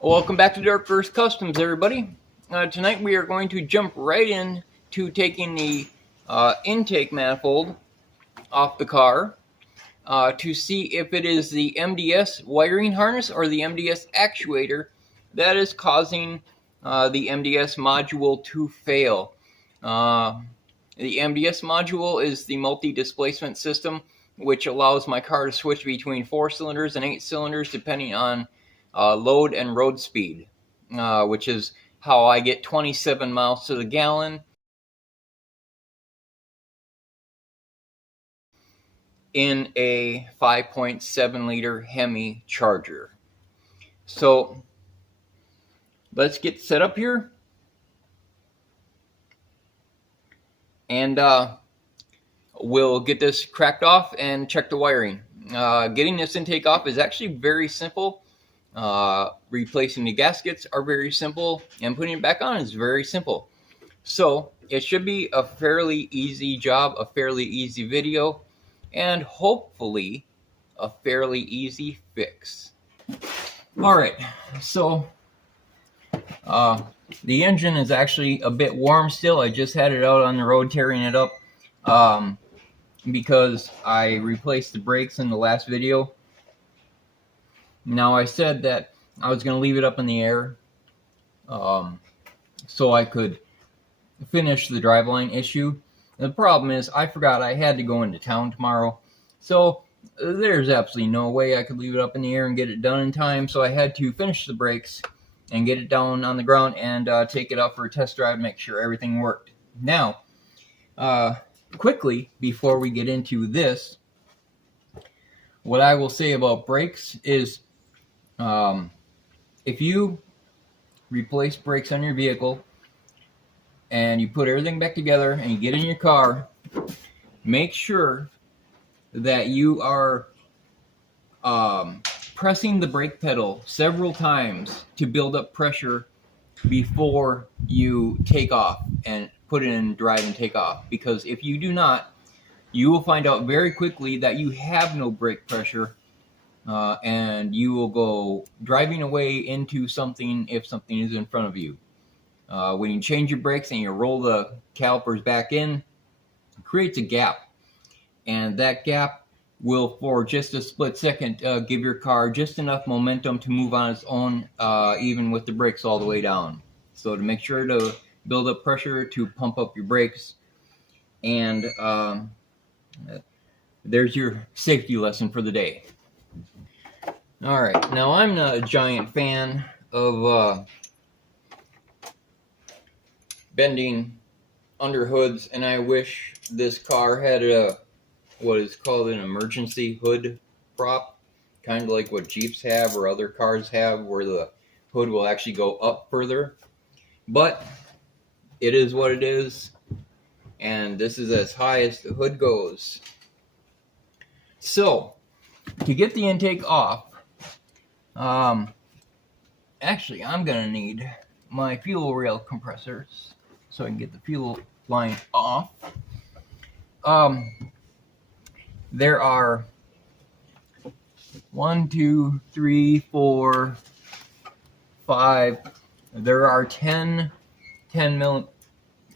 Welcome back to Dark First Customs, everybody. Tonight we are going to jump right in to taking the intake manifold off the car to see if it is the MDS wiring harness or the MDS actuator that is causing the MDS module to fail. The MDS module is the multi-displacement system, which allows my car to switch between 4 cylinders and 8 cylinders depending on load and road speed, which is how I get 27 miles to the gallon in a 5.7 liter Hemi Charger. So let's get set up here, and we'll get this cracked off and check the wiring. Getting this intake off is actually very simple. Replacing the gaskets are very simple, and putting it back on is very simple. So it should be a fairly easy job, a fairly easy video, and hopefully a fairly easy fix. All right, so the engine is actually a bit warm still. I just had it out on the road tearing it up because I replaced the brakes in the last video. Now, I said that I was going to leave it up in the air so I could finish the driveline issue. The problem is I forgot I had to go into town tomorrow, so there's absolutely no way I could leave it up in the air and get it done in time, so I had to finish the brakes and get it down on the ground and take it out for a test drive, make sure everything worked. Now, quickly, before we get into this, what I will say about brakes is if you replace brakes on your vehicle and you put everything back together and you get in your car, make sure that you are pressing the brake pedal several times to build up pressure before you take off and put it in drive and take off. Because if you do not, you will find out very quickly that you have no brake pressure, and you will go driving away into something if something is in front of you. When you change your brakes and you roll the calipers back in, it creates a gap, and that gap will, for just a split second, give your car just enough momentum to move on its own, even with the brakes all the way down. So to make sure to build up pressure to pump up your brakes, and there's your safety lesson for the day. All right, now I'm not a giant fan of bending under hoods, and I wish this car had what is called an emergency hood prop, kind of like what Jeeps have or other cars have, where the hood will actually go up further. But it is what it is, and this is as high as the hood goes. So to get the intake off, actually I'm gonna need my fuel rail compressors so I can get the fuel line off. There are 1, 2, 3, 4, 5. There are 10 mil.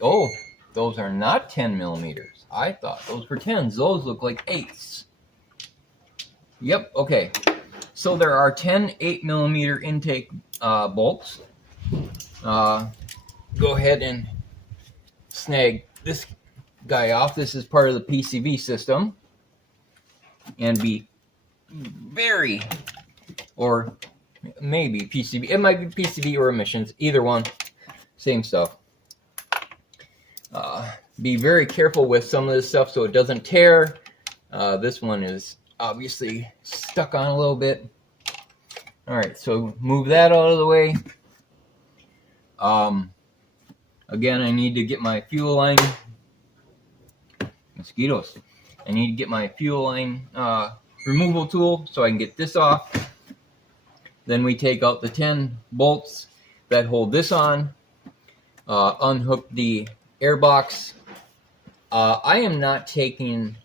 Oh, those are not 10 millimeters. I thought those were 10s. Those look like 8s. Yep, okay. So there are 10 8mm intake bolts. Go ahead and snag this guy off. This is part of the PCV system. And be very, or maybe PCV. It might be PCV or emissions. Either one. Same stuff. Be very careful with some of this stuff so it doesn't tear. This one is obviously stuck on a little bit. Alright, so move that out of the way. Again, I need to get my fuel line. Mosquitoes. I need to get my fuel line removal tool so I can get this off. Then we take out the 10 bolts that hold this on. Unhook the airbox. I am not taking.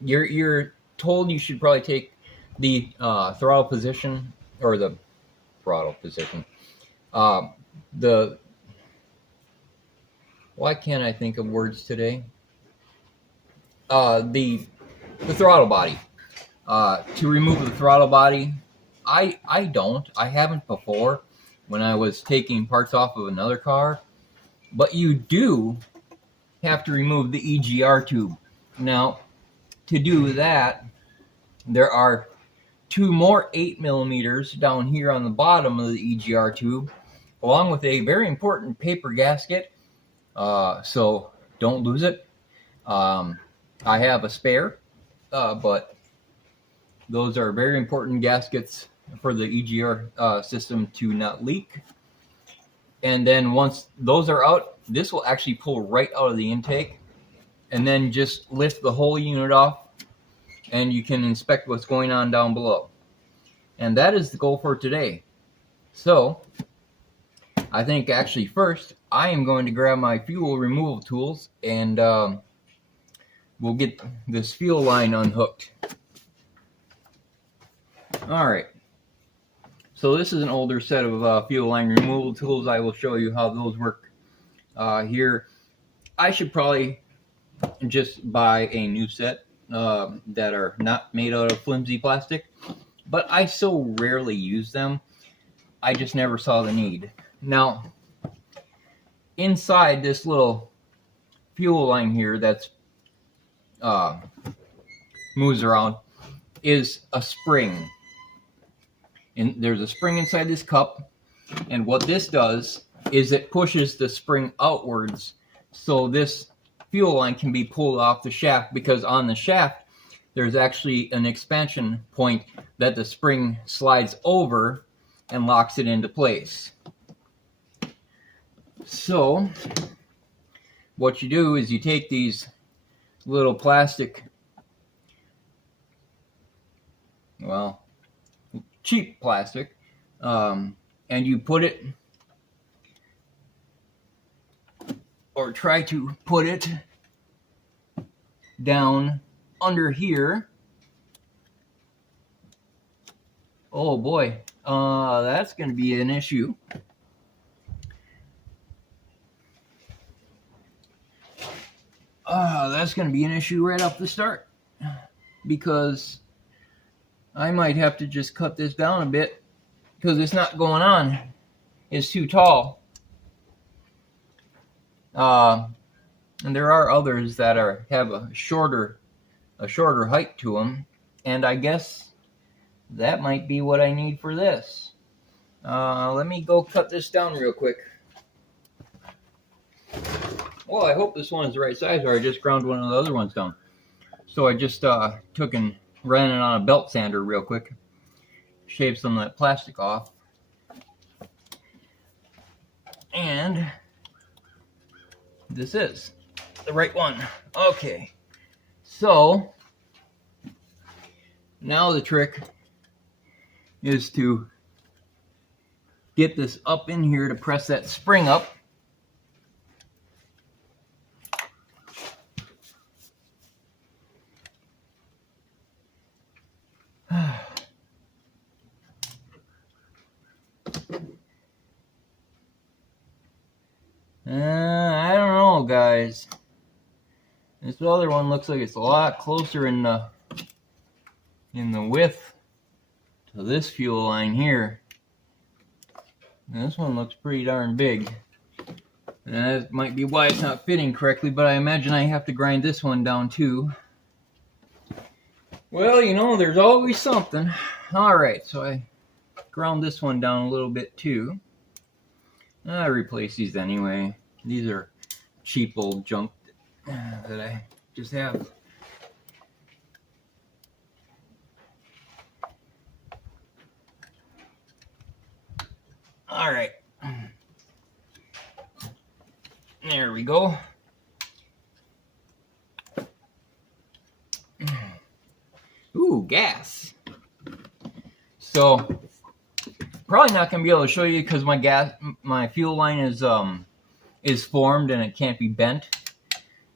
You're told you should probably take the throttle position or the throttle position. Why can't I think of words today? The throttle body. To remove the throttle body, I haven't before when I was taking parts off of another car, but you do have to remove the EGR tube. Now, to do that, there are 2 more 8mm down here on the bottom of the EGR tube, along with a very important paper gasket, so don't lose it. I have a spare, but those are very important gaskets for the EGR system to not leak. And then once those are out, this will actually pull right out of the intake, and then just lift the whole unit off, and you can inspect what's going on down below. And that is the goal for today. So I think actually first I am going to grab my fuel removal tools, and we'll get this fuel line unhooked. Alright, so this is an older set of fuel line removal tools. I will show you how those work here. I should probably just buy a new set that are not made out of flimsy plastic, but I so rarely use them, I just never saw the need. Now, inside this little fuel line here that's moves around is a spring. And there's a spring inside this cup, and what this does is it pushes the spring outwards so this fuel line can be pulled off the shaft, because on the shaft there's actually an expansion point that the spring slides over and locks it into place. So what you do is you take these little plastic, well, cheap plastic, and you put it, or try to put it down under here. Oh boy, that's going to be an issue. That's going to be an issue right off the start, because I might have to just cut this down a bit because it's not going on. It's too tall. And there are others that have a shorter height to them, and I guess that might be what I need for this. Let me go cut this down real quick. Well, I hope this one is the right size, or I just ground one of the other ones down. So I just took and ran it on a belt sander real quick, shaved some of that plastic off, and this is the right one. Okay, so now the trick is to get this up in here to press that spring up. I don't know, guys. This other one looks like it's a lot closer in the width to this fuel line here. And this one looks pretty darn big. And that might be why it's not fitting correctly, but I imagine I have to grind this one down too. Well, you know, there's always something. Alright, so I ground this one down a little bit too. I replace these anyway. These are cheap old junk that I just have. All right. There we go. Ooh, gas. So probably not gonna be able to show you because my fuel line is formed and it can't be bent.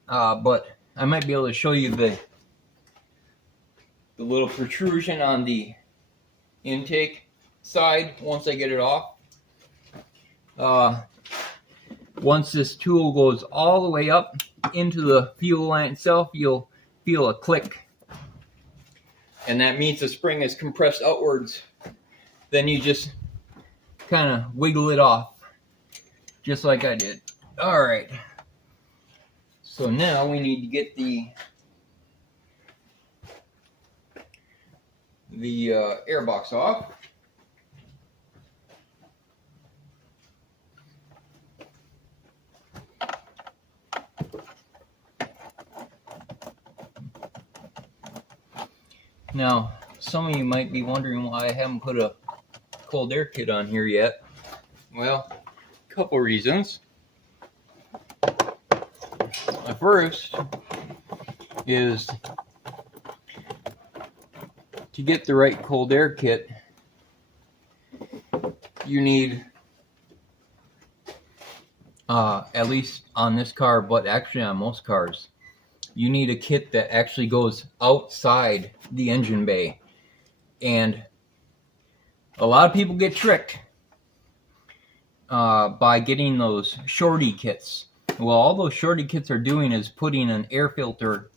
But I might be able to show you the little protrusion on the intake. side once I get it off. Once this tool goes all the way up into the fuel line itself, you'll feel a click. And that means the spring is compressed outwards. Then you just kind of wiggle it off, just like I did. All right. So now we need to get the air box off. Now, some of you might be wondering why I haven't put a cold air kit on here yet. Well, a couple reasons. The first is to get the right cold air kit, you need, at least on this car, but actually on most cars, you need a kit that actually goes outside the engine bay. And a lot of people get tricked by getting those shorty kits. Well, all those shorty kits are doing is putting an air filter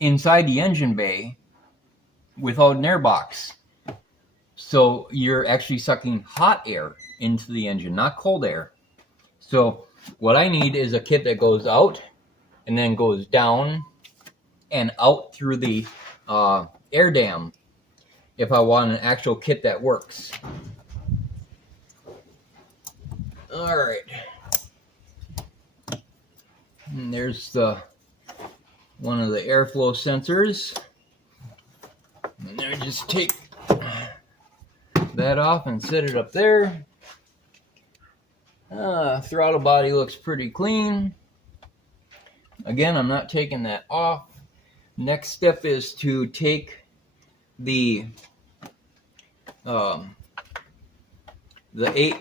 inside the engine bay without an air box. So you're actually sucking hot air into the engine, not cold air. So what I need is a kit that goes out and then goes down and out through the air dam if I want an actual kit that works. All right. And there's one of the airflow sensors. And then just take that off and set it up there. Throttle body looks pretty clean. Again, I'm not taking that off. Next step is to take the 8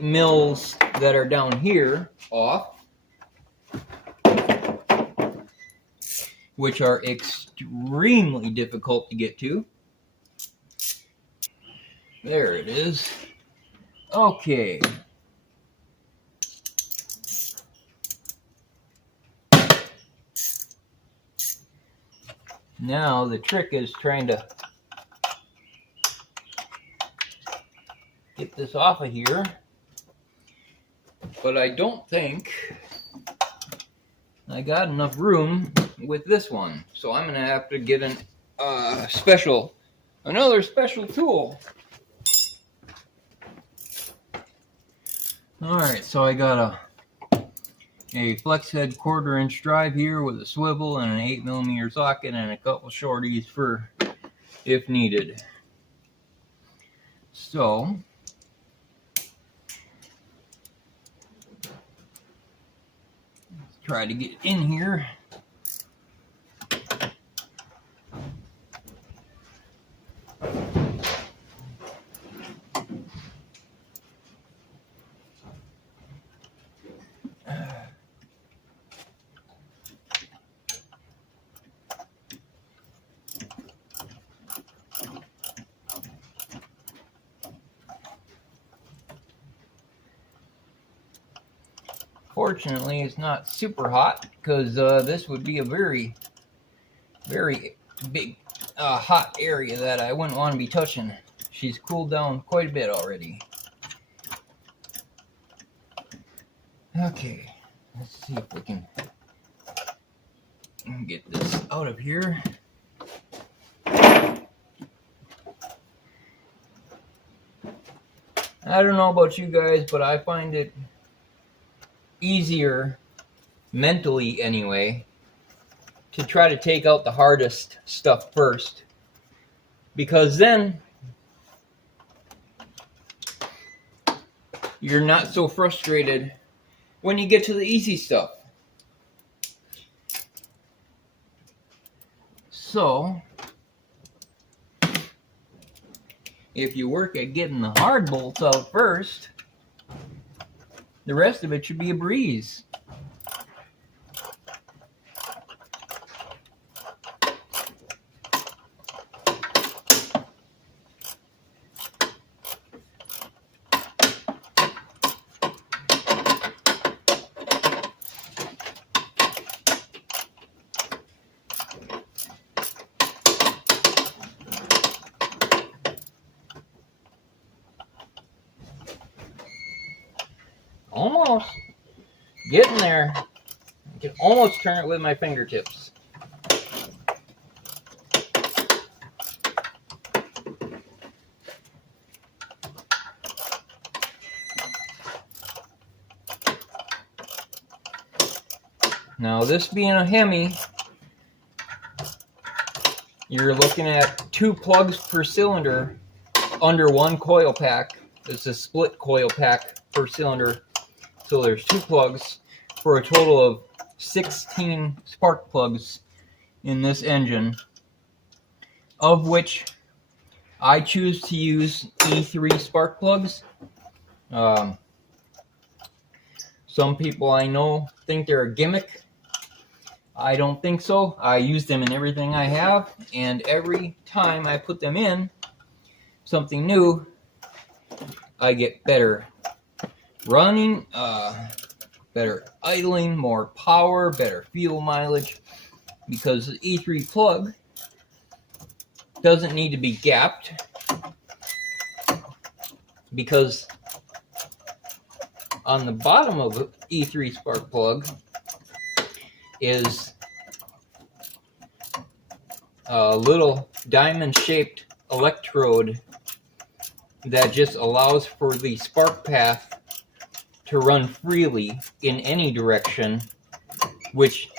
mils that are down here off, which are extremely difficult to get to. There it is. Okay. Now the trick is trying to get this off of here, but I don't think I got enough room with this one, so I'm gonna have to get another special tool. All right, so I got a flex head 1/4 inch drive here with a swivel and an 8mm socket and a couple shorties for if needed. So let's try to get in here. Fortunately, it's not super hot because this would be a very, very big hot area that I wouldn't want to be touching. She's cooled down quite a bit already. Okay, let's see if we can get this out of here. I don't know about you guys, but I find it easier, mentally anyway, to try to take out the hardest stuff first, because then you're not so frustrated when you get to the easy stuff. So if you work at getting the hard bolts out first, the rest of it should be a breeze. Almost. Getting there. I can almost turn it with my fingertips. Now, this being a Hemi, you're looking at 2 plugs per cylinder under 1 coil pack. It's a split coil pack per cylinder. So there's 2 plugs for a total of 16 spark plugs in this engine, of which I choose to use E3 spark plugs. Some people I know think they're a gimmick. I don't think so. I use them in everything I have, and every time I put them in something new, I get better running, better idling, more power, better fuel mileage, because the E3 plug doesn't need to be gapped, because on the bottom of the E3 spark plug is a little diamond-shaped electrode that just allows for the spark path to run freely in any direction, which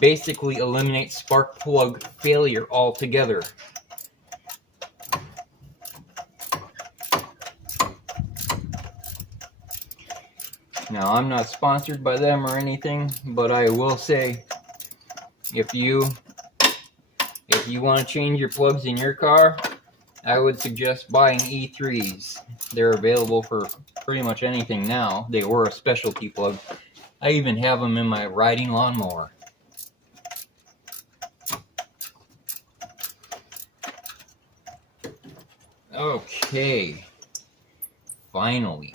basically eliminates spark plug failure altogether. Now, I'm not sponsored by them or anything, but I will say, if you want to change your plugs in your car, I would suggest buying E3s. They're available for pretty much anything now. They were a specialty plug. I even have them in my riding lawnmower. Okay, finally.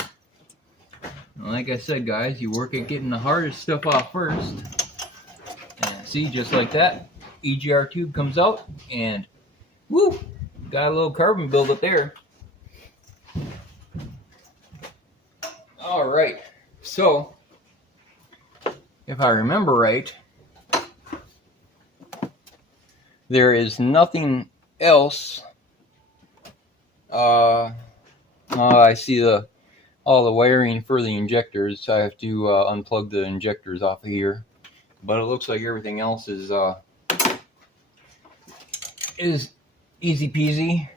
Like I said, guys, you work at getting the hardest stuff off first. And see, just like that, EGR tube comes out, and woo, got a little carbon buildup there. All right, so if I remember right, there is nothing else. I see all the wiring for the injectors. I have to unplug the injectors off of here, but it looks like everything else is easy peasy.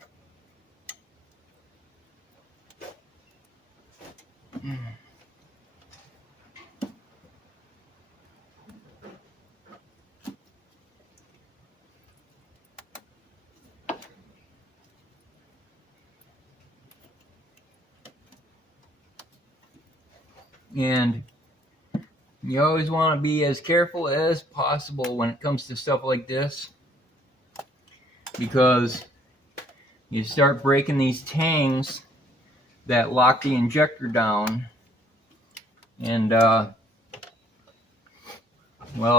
And you always want to be as careful as possible when it comes to stuff like this, because you start breaking these tangs that lock the injector down, and well,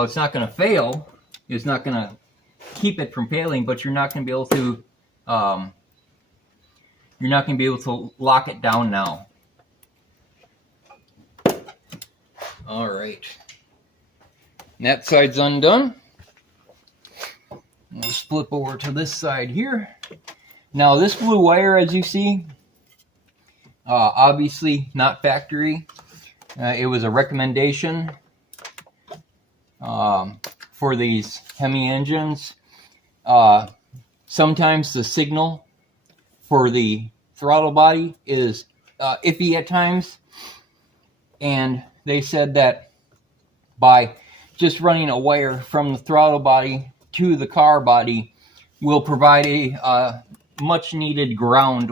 it's not going to fail. It's not going to keep it from failing, but you're not going to be able to lock it down now. All right, that side's undone. We'll flip over to this side here. Now, this blue wire, as you see, obviously not factory. It was a recommendation for these Hemi engines. Sometimes the signal for the throttle body is iffy at times, and they said that by just running a wire from the throttle body to the car body will provide a much needed ground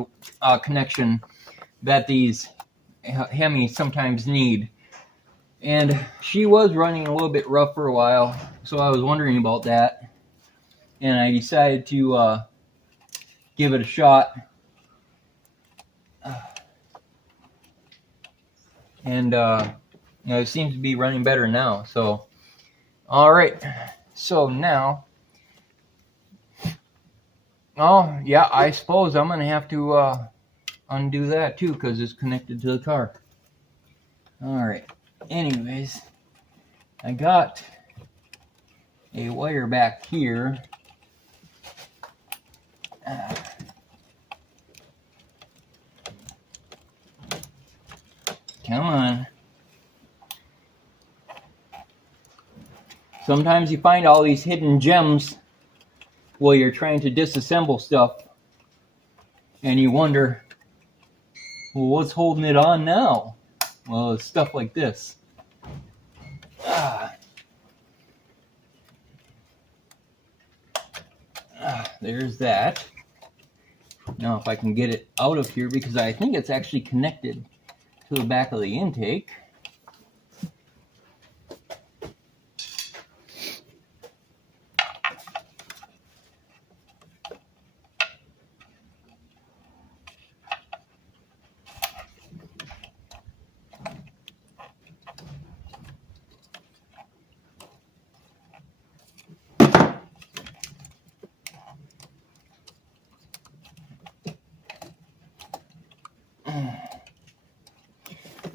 connection that these Hemis sometimes need. And she was running a little bit rough for a while, so I was wondering about that, and I decided to give it a shot. And it seems to be running better now. So, all right. So now, oh yeah, I suppose I'm gonna have to undo that too, because it's connected to the car. Alright, anyways, I got a wire back here. Come on. Sometimes you find all these hidden gems while you're trying to disassemble stuff, and you wonder, well, what's holding it on now? Well, it's stuff like this. There's that. Now if I can get it out of here, because I think it's actually connected to the back of the intake.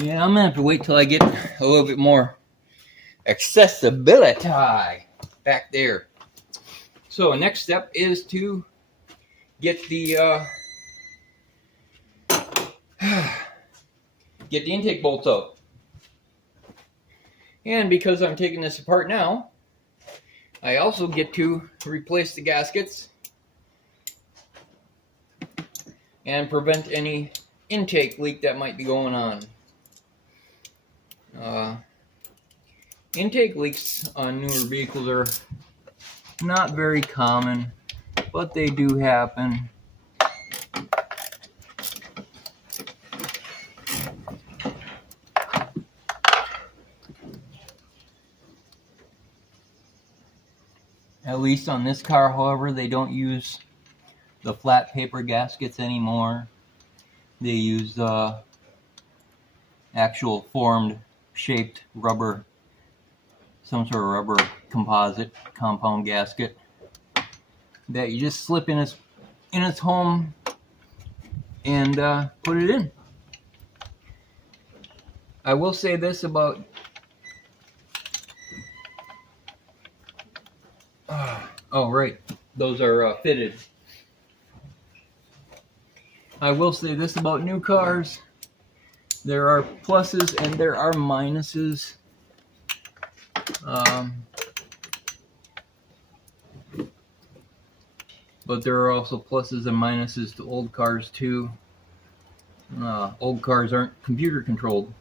Yeah, I'm gonna have to wait till I get a little bit more accessibility back there. So next step is to get the intake bolts out. And because I'm taking this apart now, I also get to replace the gaskets and prevent any intake leak that might be going on. Intake leaks on newer vehicles are not very common, but they do happen. At least on this car, however, they don't use the flat paper gaskets anymore. They use actual formed, shaped rubber, some sort of rubber composite compound gasket that you just slip in its home and put it in. I will say this about oh right, those are fitted. I will say this about new cars: there are pluses and there are minuses. But there are also pluses and minuses to old cars too. Old cars aren't computer controlled,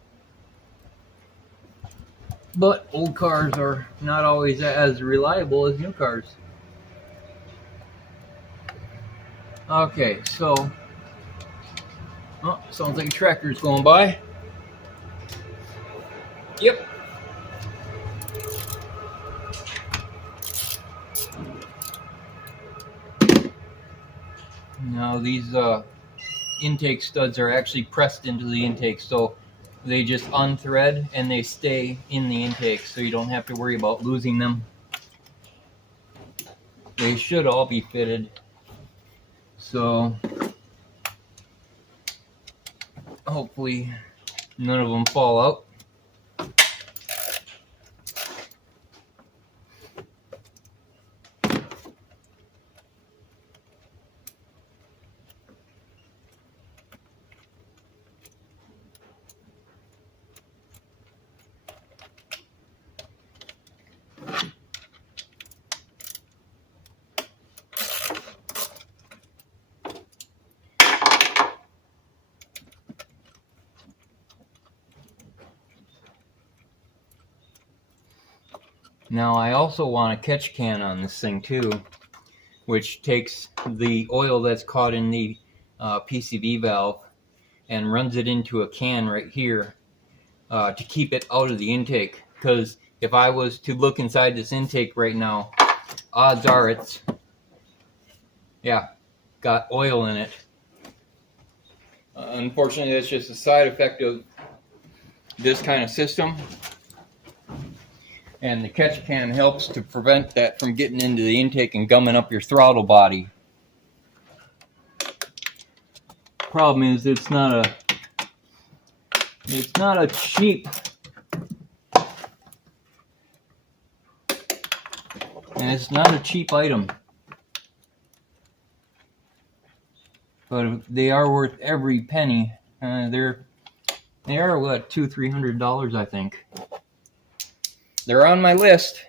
but old cars are not always as reliable as new cars. Okay, so sounds like a tractor's going by. Yep. Now these intake studs are actually pressed into the intake, so they just unthread and they stay in the intake, so you don't have to worry about losing them. They should all be fitted, so hopefully none of them fall out. Now I also want a catch can on this thing too, which takes the oil that's caught in the PCV valve and runs it into a can right here to keep it out of the intake. Because if I was to look inside this intake right now, odds are it's got oil in it. Unfortunately, that's just a side effect of this kind of system. And the catch can helps to prevent that from getting into the intake and gumming up your throttle body. Problem is, it's not It's not a cheap, and it's not a cheap item, but they are worth every penny. They are what, $200-300, I think. They're on my list,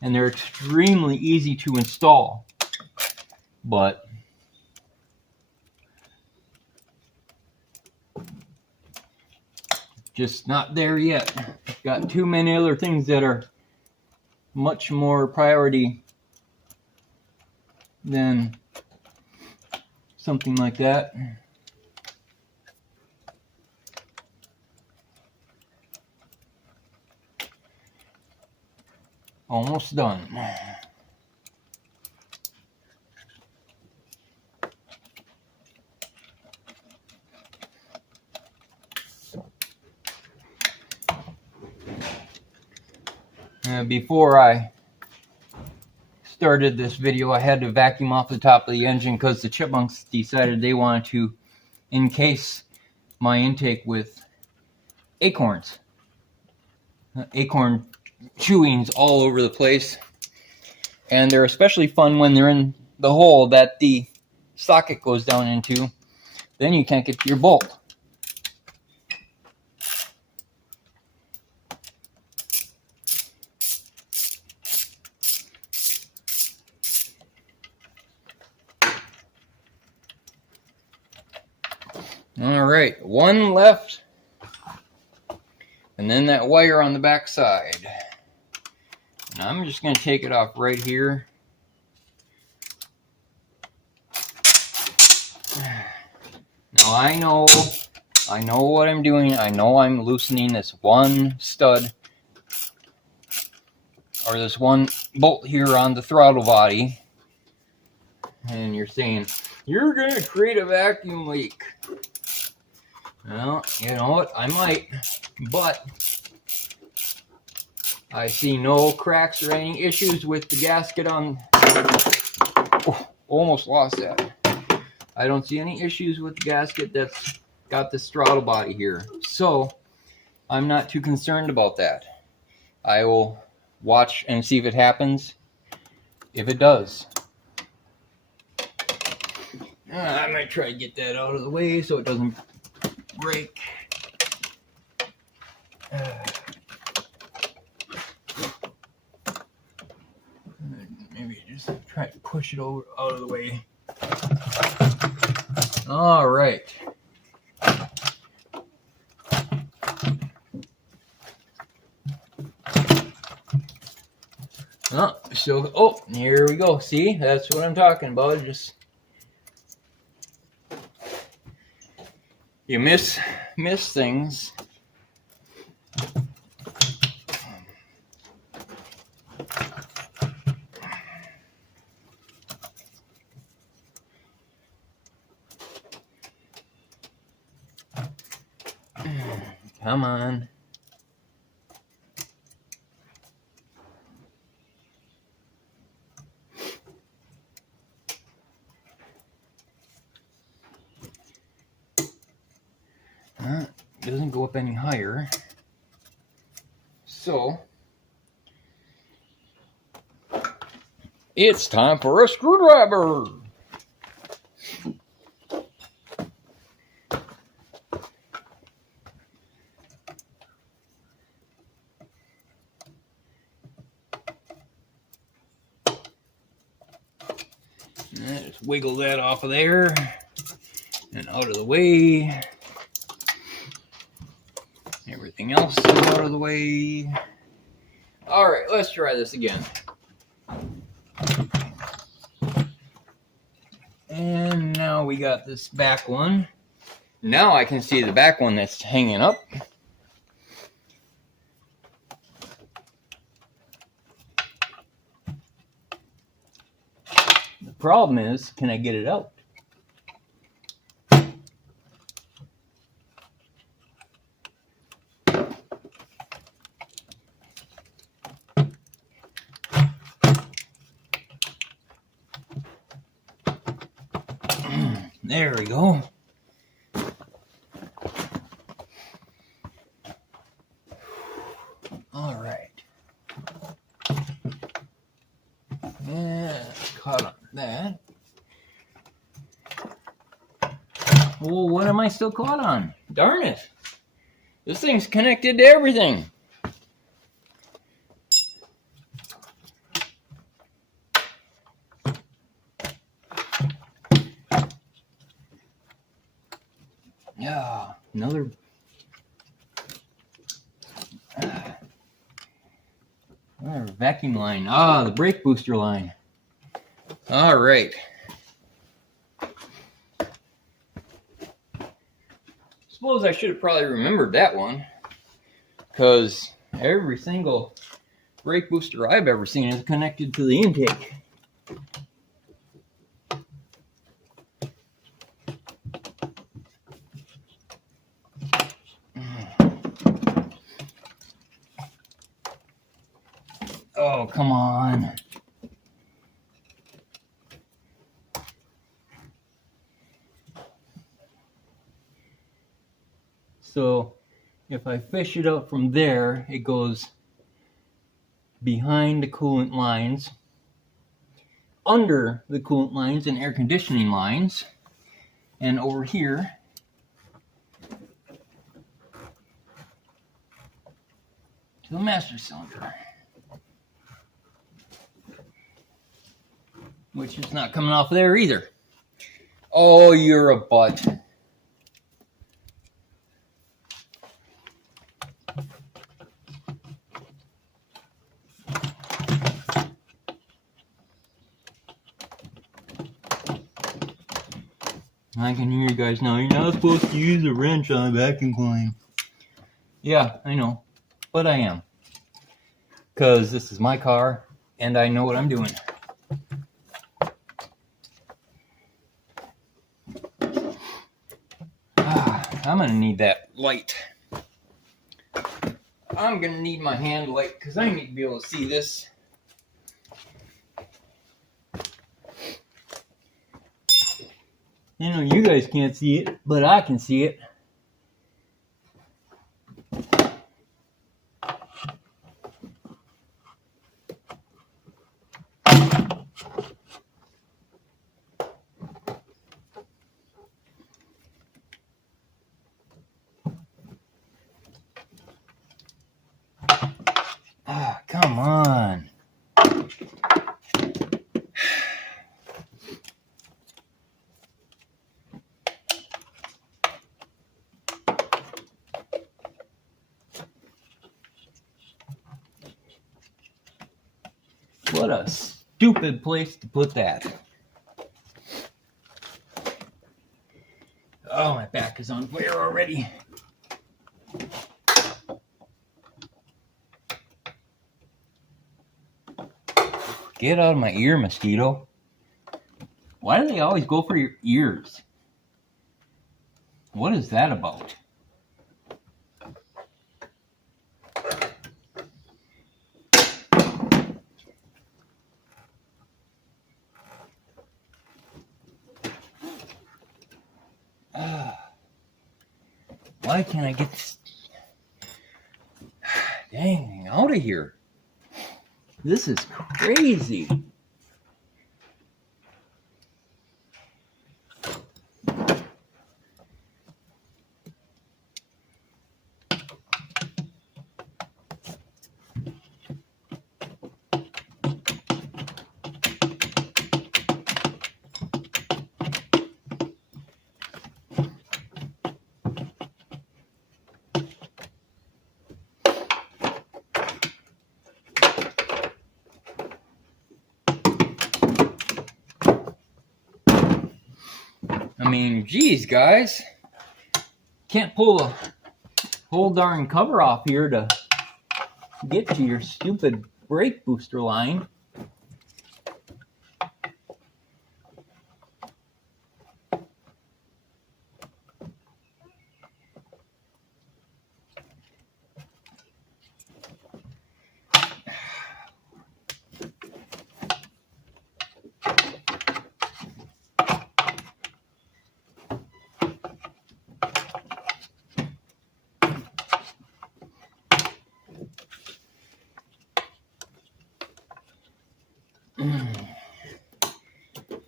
and they're extremely easy to install, but just not there yet. Got too many other things that are much more priority than something like that. Almost done. Before I started this video, I had to vacuum off the top of the engine because the chipmunks decided they wanted to encase my intake with acorns. Acorn chewings all over the place, and they're especially fun when they're in the hole that the socket goes down into. Then you can't get to your bolt. All right, one left, and then that wire on the back side. And I'm just going to take it off right here. Now I know what I'm doing. I know I'm loosening this one stud, or this one bolt here on the throttle body. And you're saying, you're going to create a vacuum leak. Well, you know what? I might, but I see no cracks or any issues with the gasket on. Oh, almost lost that. I don't see any issues with the gasket that's got this throttle body here. So I'm not too concerned about that. I will watch and see if it happens. If it does, I might try to get that out of the way so it doesn't break. Maybe just try to push it over out of the way. All right. Oh, here we go. See, that's what I'm talking about. Just you miss things. Come on. It doesn't go up any higher. So it's time for a screwdriver. Just wiggle that off of there and out of the way. Everything else is out of the way. All right, let's try this again. And now we got this back one. Now I can see the back one that's hanging up. The problem is, can I get it out? There we go. Well, what am I still caught on? Darn it. This thing's connected to everything. Yeah, another vacuum line. Ah, the brake booster line. All right. Suppose I should have probably remembered that one, because every single brake booster I've ever seen is connected to the intake. Oh, come on. So if I fish it out from there, it goes behind the coolant lines, under the coolant lines and air conditioning lines, and over here to the master cylinder, which is not coming off there either. Oh, you're a butt. I can hear you guys now. You're not supposed to use a wrench on a vacuum cleaner. Yeah, I know. But I am. Because this is my car, and I know what I'm doing. I'm going to need that light. I'm going to need my hand light, because I need to be able to see this. I know you guys can't see it, but I can see it. Ah, come on. What a stupid place to put that. Oh, my back is on fire already. Get out of my ear, mosquito. Why do they always go for your ears? What is that about? Why can't I get this dang thing out of here? This is crazy. I mean, geez, guys. Can't pull the whole darn cover off here to get to your stupid brake booster line.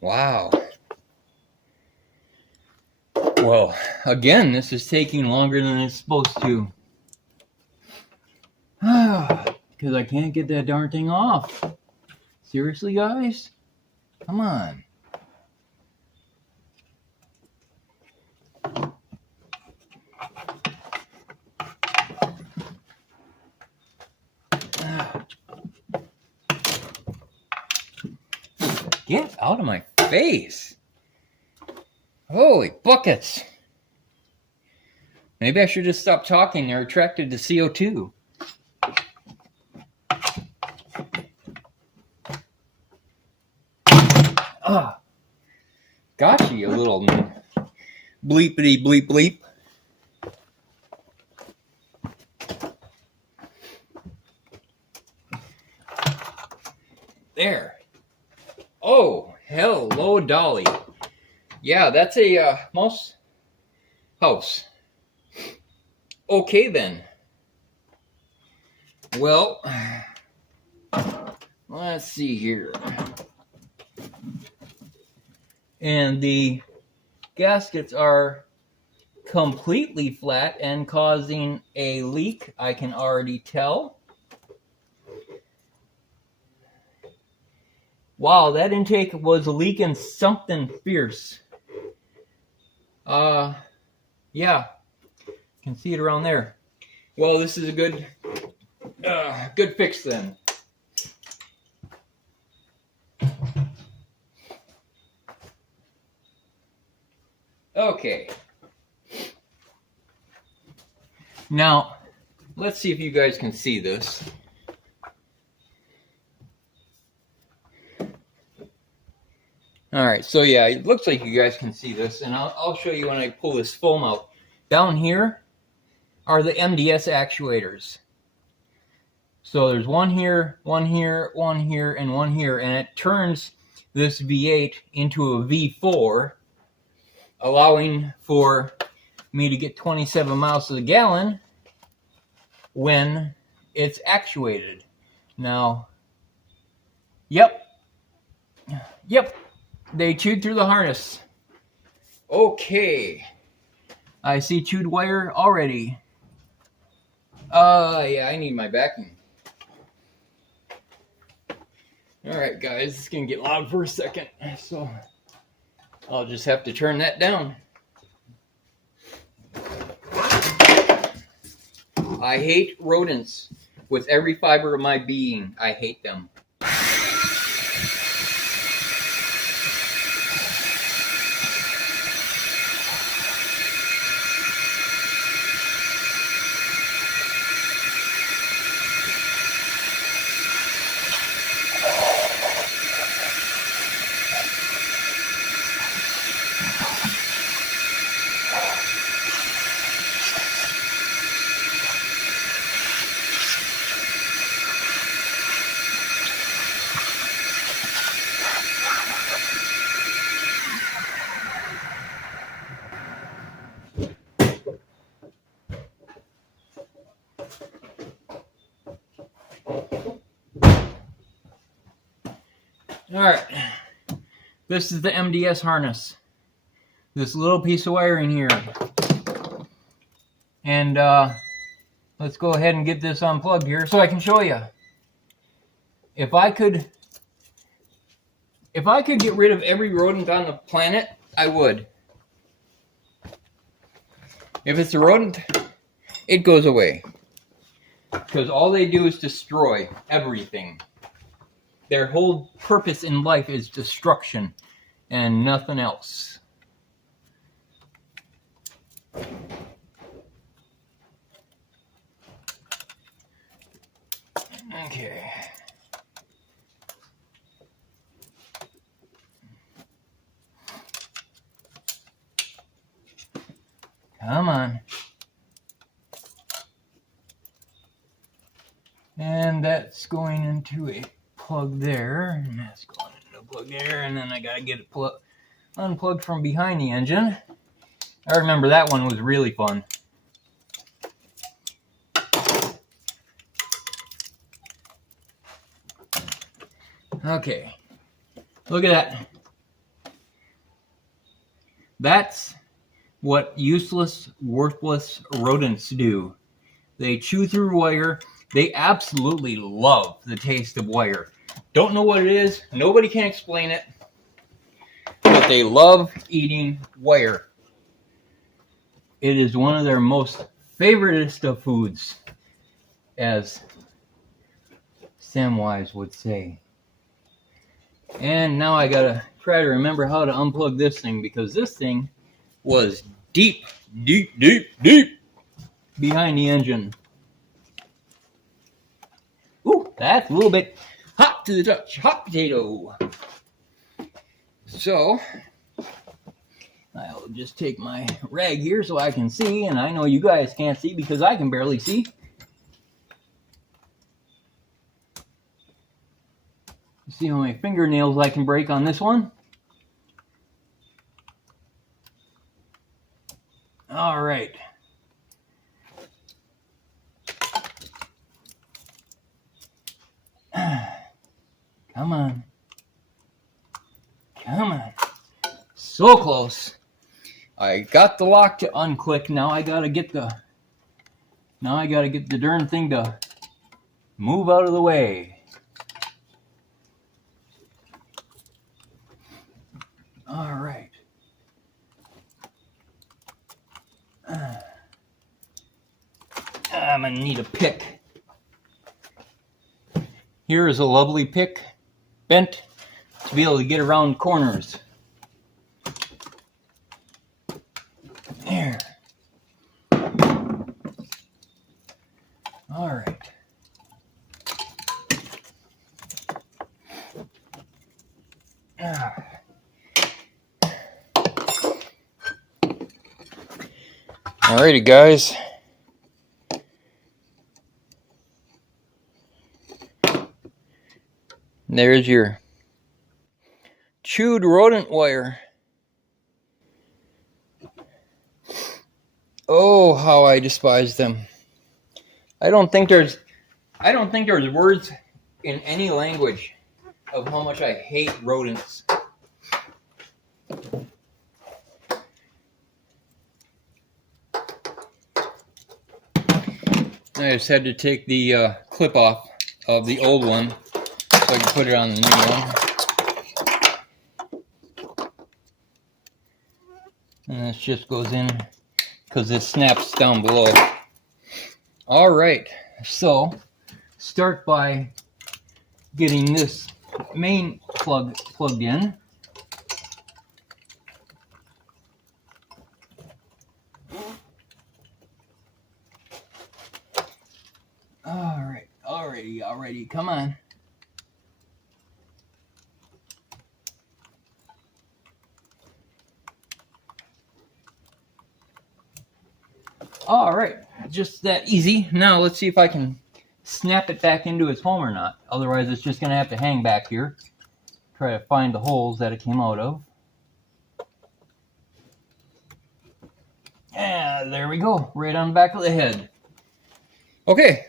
Wow. Well, Well, again, this is taking longer than it's supposed to. Because I can't get that darn thing off. Seriously, guys? Come on. Get out of my face. Holy buckets. Maybe I should just stop talking. They're attracted to CO2. Gotcha, you little bleepity bleep bleep. There. Oh, hello, Dolly. Yeah, that's a mouse house. Okay, then. Well, let's see here. And the gaskets are completely flat and causing a leak, I can already tell. Wow, that intake was leaking something fierce. Yeah, can see it around there. Well, this is a good fix then. Okay. Now, let's see if you guys can see this. Alright, so yeah, it looks like you guys can see this, and I'll show you when I pull this foam out. Down here are the MDS actuators. So there's one here, one here, one here, and one here, and it turns this V8 into a V4, allowing for me to get 27 miles to the gallon when it's actuated. Now, yep, they chewed through the harness. Okay, I see chewed wire already. Yeah, I need my vacuum. Alright guys, it's gonna get loud for a second, so I'll just have to turn that down. I hate rodents with every fiber of my being. I hate them. Alright, this is the MDS harness. This little piece of wiring here. And let's go ahead and get this unplugged here so I can show you. If I could get rid of every rodent on the planet, I would. If it's a rodent, it goes away. Because all they do is destroy everything. Their whole purpose in life is destruction and nothing else. Okay. Come on. And that's going into a plug there, and that's going into a plug there, and then I gotta get it unplugged from behind the engine. I remember that one was really fun. Okay, look at that. That's what useless, worthless rodents do. They chew through wire. They absolutely love the taste of wire. Don't know what it is. Nobody can explain it. But they love eating wire. It is one of their most favoriteest of foods, as Samwise would say. And now I gotta try to remember how to unplug this thing, because this thing was deep behind the engine. Ooh, that's a little bit hot to the touch. Hot potato. So I'll just take my rag here so I can see, and I know you guys can't see because I can barely see. See how many fingernails I can break on this one? All right. Come on. Come on. So close. I got the lock to unclick. Now I gotta get the darn thing to move out of the way. All right. I'm gonna need a pick. Here is a lovely pick, bent to be able to get around corners. There. All right. Alrighty, guys. There's your chewed rodent wire. Oh, how I despise them. I don't think there's words in any language of how much I hate rodents. I just had to take the clip off of the old one so I can put it on the new one. And this just goes in because it snaps down below. All right, so start by getting this main plug plugged in. All right, alrighty, come on. All right, just that easy. Now let's see if I can snap it back into its home or not. Otherwise, it's just gonna have to hang back here. Try to find the holes that it came out of. Yeah, there we go, right on the back of the head. Okay,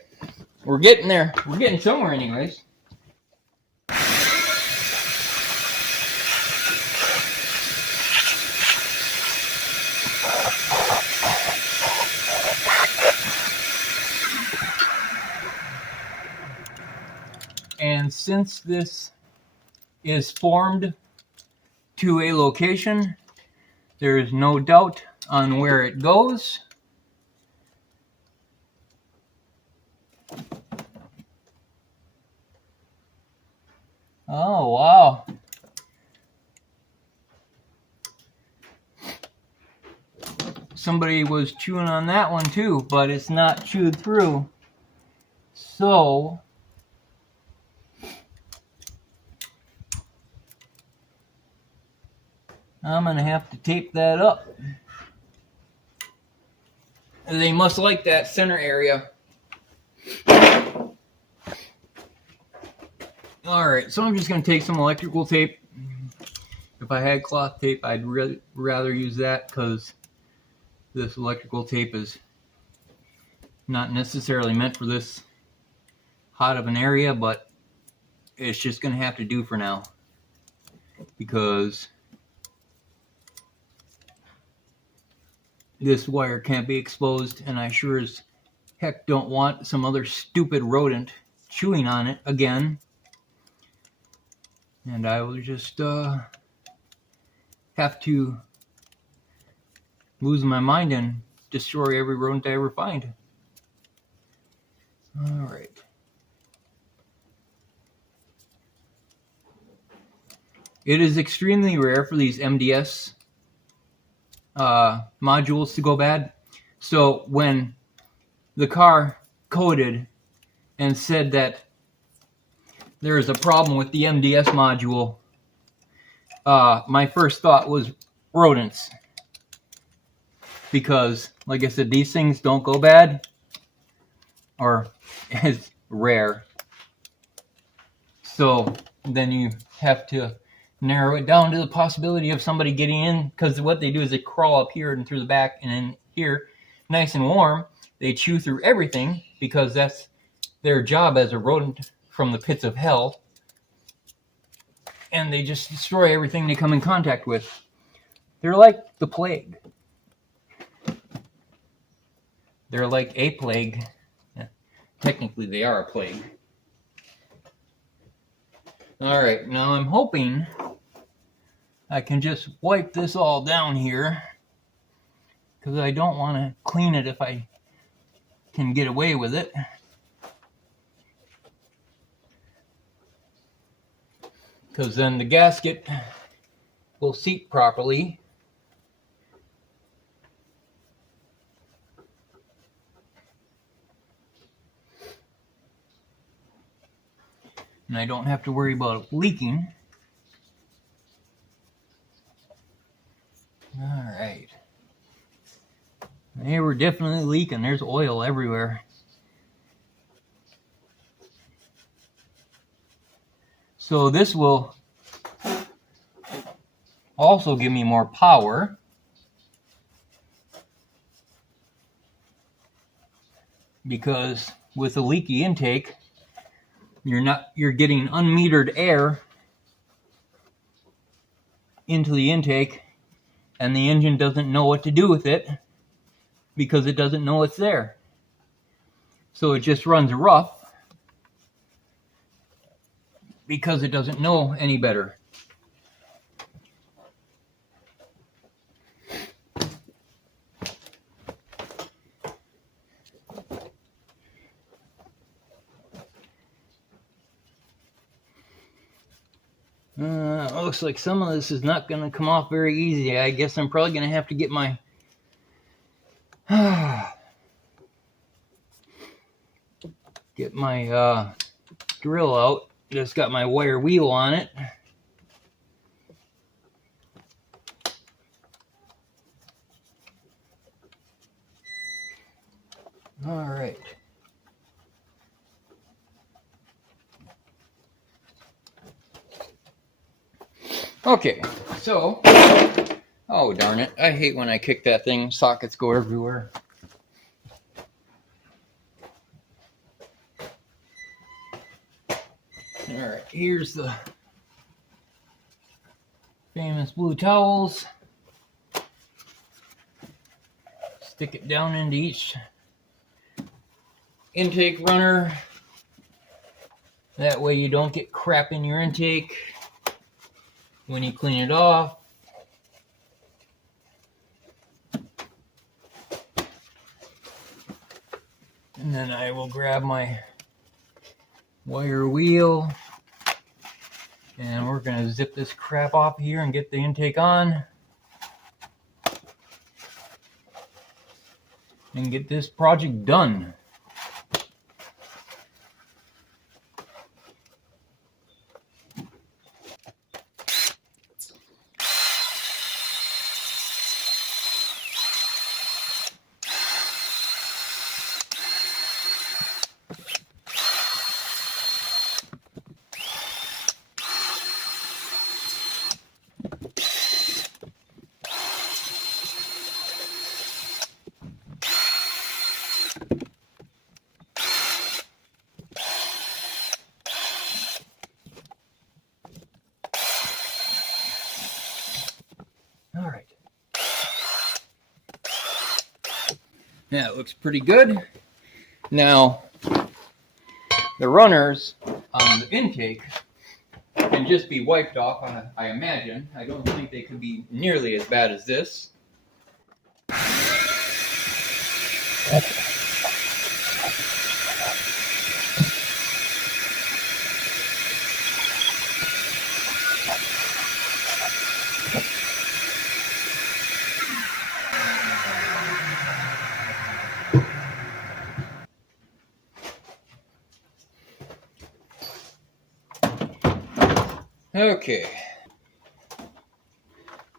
we're getting there. We're getting somewhere anyways. And since this is formed to a location, there is no doubt on where it goes. Oh, wow. Somebody was chewing on that one too, but it's not chewed through. So I'm gonna have to tape that up. They must like that center area. Alright, so I'm just gonna take some electrical tape. If I had cloth tape, I'd rather use that because this electrical tape is not necessarily meant for this hot of an area, but it's just gonna have to do for now because this wire can't be exposed, and I sure as heck don't want some other stupid rodent chewing on it again. And I will just have to lose my mind and destroy every rodent I ever find. Alright. It is extremely rare for these MDS modules to go bad. So when the car coded and said that there is a problem with the MDS module, my first thought was rodents. Because, like I said, these things don't go bad, or it's rare. So then you have to narrow it down to the possibility of somebody getting in, because what they do is they crawl up here and through the back, and in here, nice and warm, they chew through everything, because that's their job as a rodent from the pits of hell, and they just destroy everything they come in contact with. They're like the plague. They're like a plague. Yeah. Technically, they are a plague. Alright, now I'm hoping I can just wipe this all down here, because I don't want to clean it if I can get away with it. Because then the gasket will seat properly. And I don't have to worry about it leaking. Alright. They were definitely leaking. There's oil everywhere. So this will also give me more power. Because with a leaky intake, you're getting unmetered air into the intake, and the engine doesn't know what to do with it because it doesn't know it's there. So it just runs rough because it doesn't know any better. Looks like some of this is not going to come off very easy. I guess I'm probably going to have to get my drill out. It's got my wire wheel on it. All right. Okay, so, oh darn it, I hate when I kick that thing, sockets go everywhere. Alright, here's the famous blue towels. Stick it down into each intake runner. That way you don't get crap in your intake when you clean it off. And then I will grab my wire wheel, and we're going to zip this crap off here and get the intake on and get this project done. That looks pretty good. Now, the runners on the intake can just be wiped off, I imagine. I don't think they could be nearly as bad as this. Okay.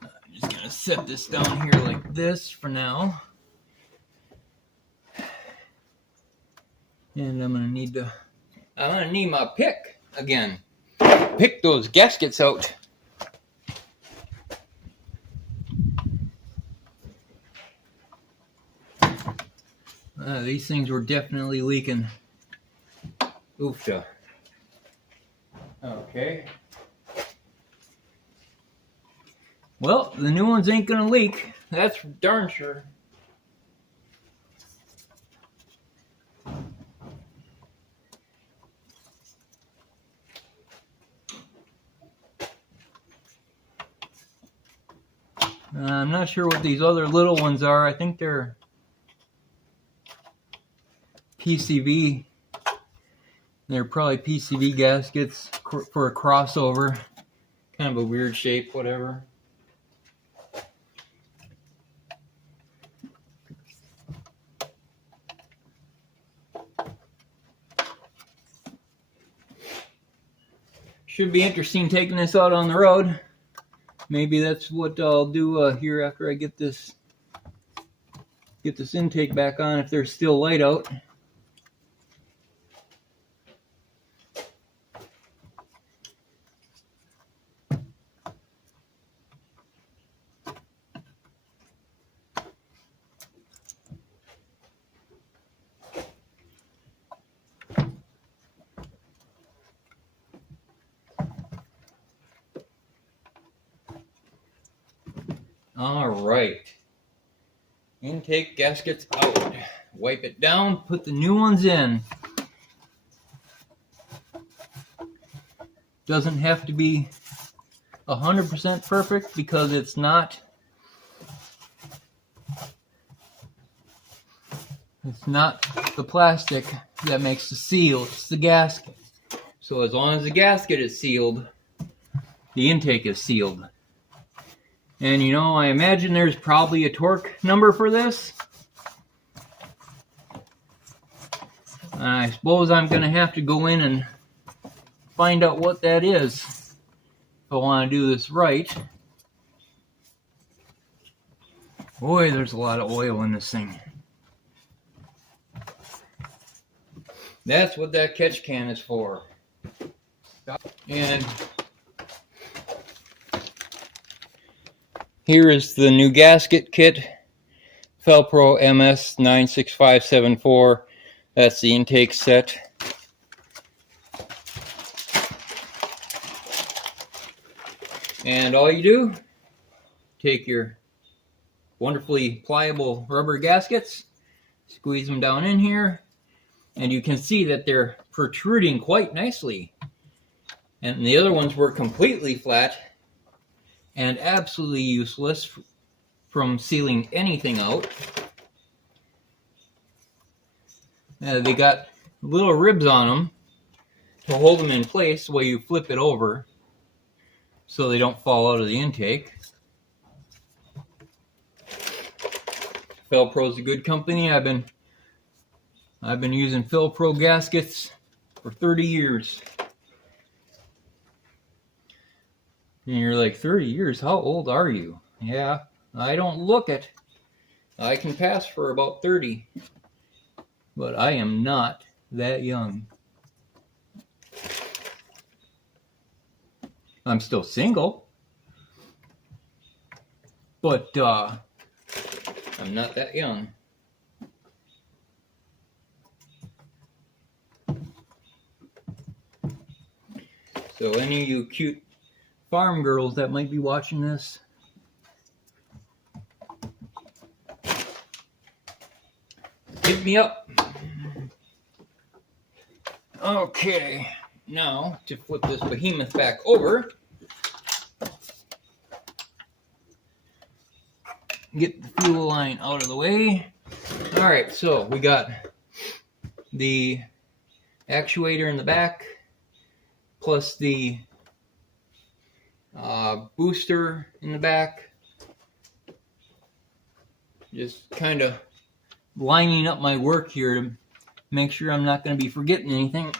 I'm just going to set this down here like this for now. And I'm going to need my pick again. Pick those gaskets out. These things were definitely leaking. Oofta. Okay. Well, the new ones ain't gonna leak. That's darn sure. I'm not sure what these other little ones are. I think they're PCV. They're probably PCV gaskets for a crossover. Kind of a weird shape, whatever. Should be interesting taking this out on the road. Maybe that's what I'll do here after I get this intake back on, if there's still light out. All right. Intake gaskets out. Wipe it down, put the new ones in. Doesn't have to be 100% perfect because it's not the plastic that makes the seal, it's the gasket. So as long as the gasket is sealed, the intake is sealed. And you know, I imagine there's probably a torque number for this. I suppose I'm going to have to go in and find out what that is if I want to do this right. Boy, there's a lot of oil in this thing. That's what that catch can is for. And here is the new gasket kit, Felpro MS 96574. That's the intake set. And all you do, take your wonderfully pliable rubber gaskets, squeeze them down in here, and you can see that they're protruding quite nicely. And the other ones were completely flat and absolutely useless from sealing anything out. They got little ribs on them to hold them in place while you flip it over so they don't fall out of the intake. Felpro's a good company. I've been using Felpro gaskets for 30 years. And you're like, 30 years? How old are you? Yeah, I don't look it. I can pass for about 30. But I am not that young. I'm still single. But I'm not that young. So any of you cute farm girls that might be watching this, me up. Okay, now to flip this behemoth back over, get the fuel line out of the way. All right, so we got the actuator in the back, plus the booster in the back. Just kind of lining up my work here to make sure I'm not going to be forgetting anything.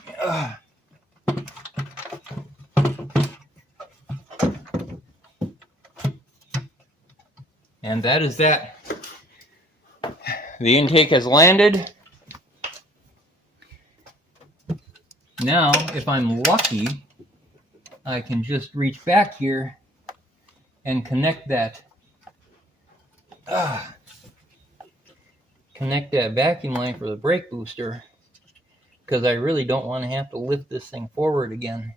And that is that. The intake has landed. Now, if I'm lucky, I can just reach back here and connect that vacuum line for the brake booster, because I really don't want to have to lift this thing forward again.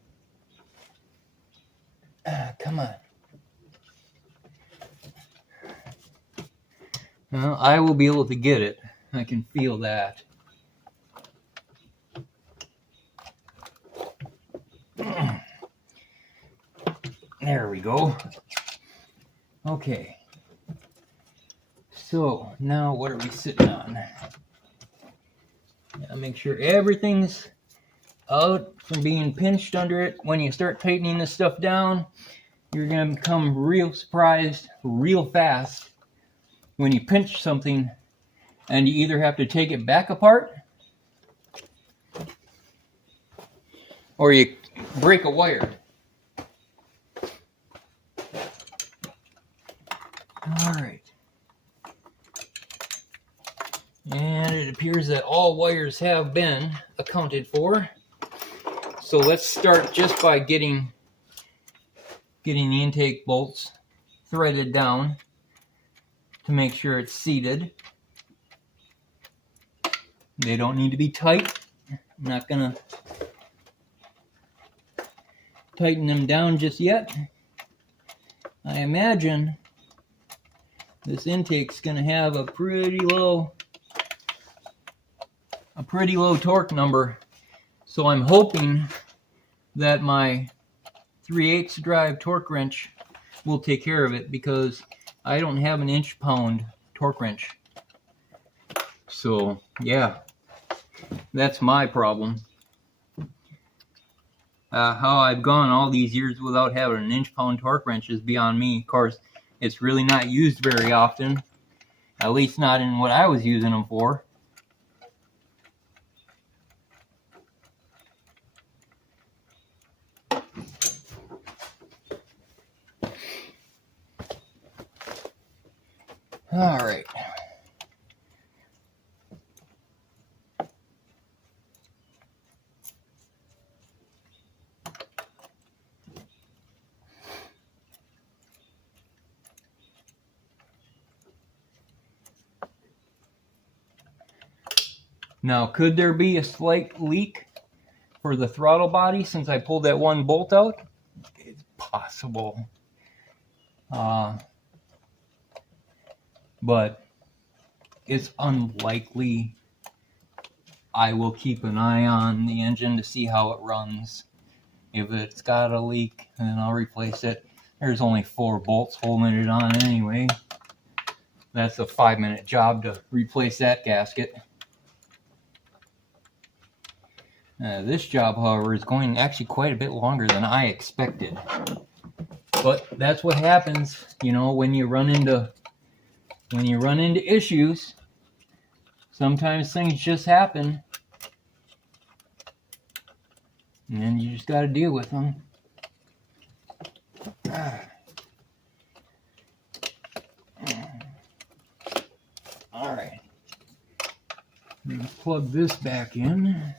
Come on. Well, I will be able to get it. I can feel that. There we go. Okay. So now what are we sitting on? Now make sure everything's out from being pinched under it. When you start tightening this stuff down, you're going to become real surprised real fast when you pinch something and you either have to take it back apart or you break a wire. All right. And it appears that all wires have been accounted for. So let's start just by getting the intake bolts threaded down to make sure it's seated. They don't need to be tight. I'm not gonna tighten them down just yet. I imagine this intake's gonna have a pretty low torque number. So I'm hoping that my 3/8 drive torque wrench will take care of it, because I don't have an inch-pound torque wrench. So yeah, that's my problem. How I've gone all these years without having an inch-pound torque wrench is beyond me. Of course, it's really not used very often, at least not in what I was using them for. All right. Now, could there be a slight leak for the throttle body since I pulled that one bolt out? It's possible. But it's unlikely. I will keep an eye on the engine to see how it runs. If it's got a leak, then I'll replace it. There's only 4 bolts holding it on anyway. That's a 5-minute job to replace that gasket. This job, however, is going actually quite a bit longer than I expected. But that's what happens, you know, when you run into issues. Sometimes things just happen, and you just got to deal with them. All right, let's plug this back in.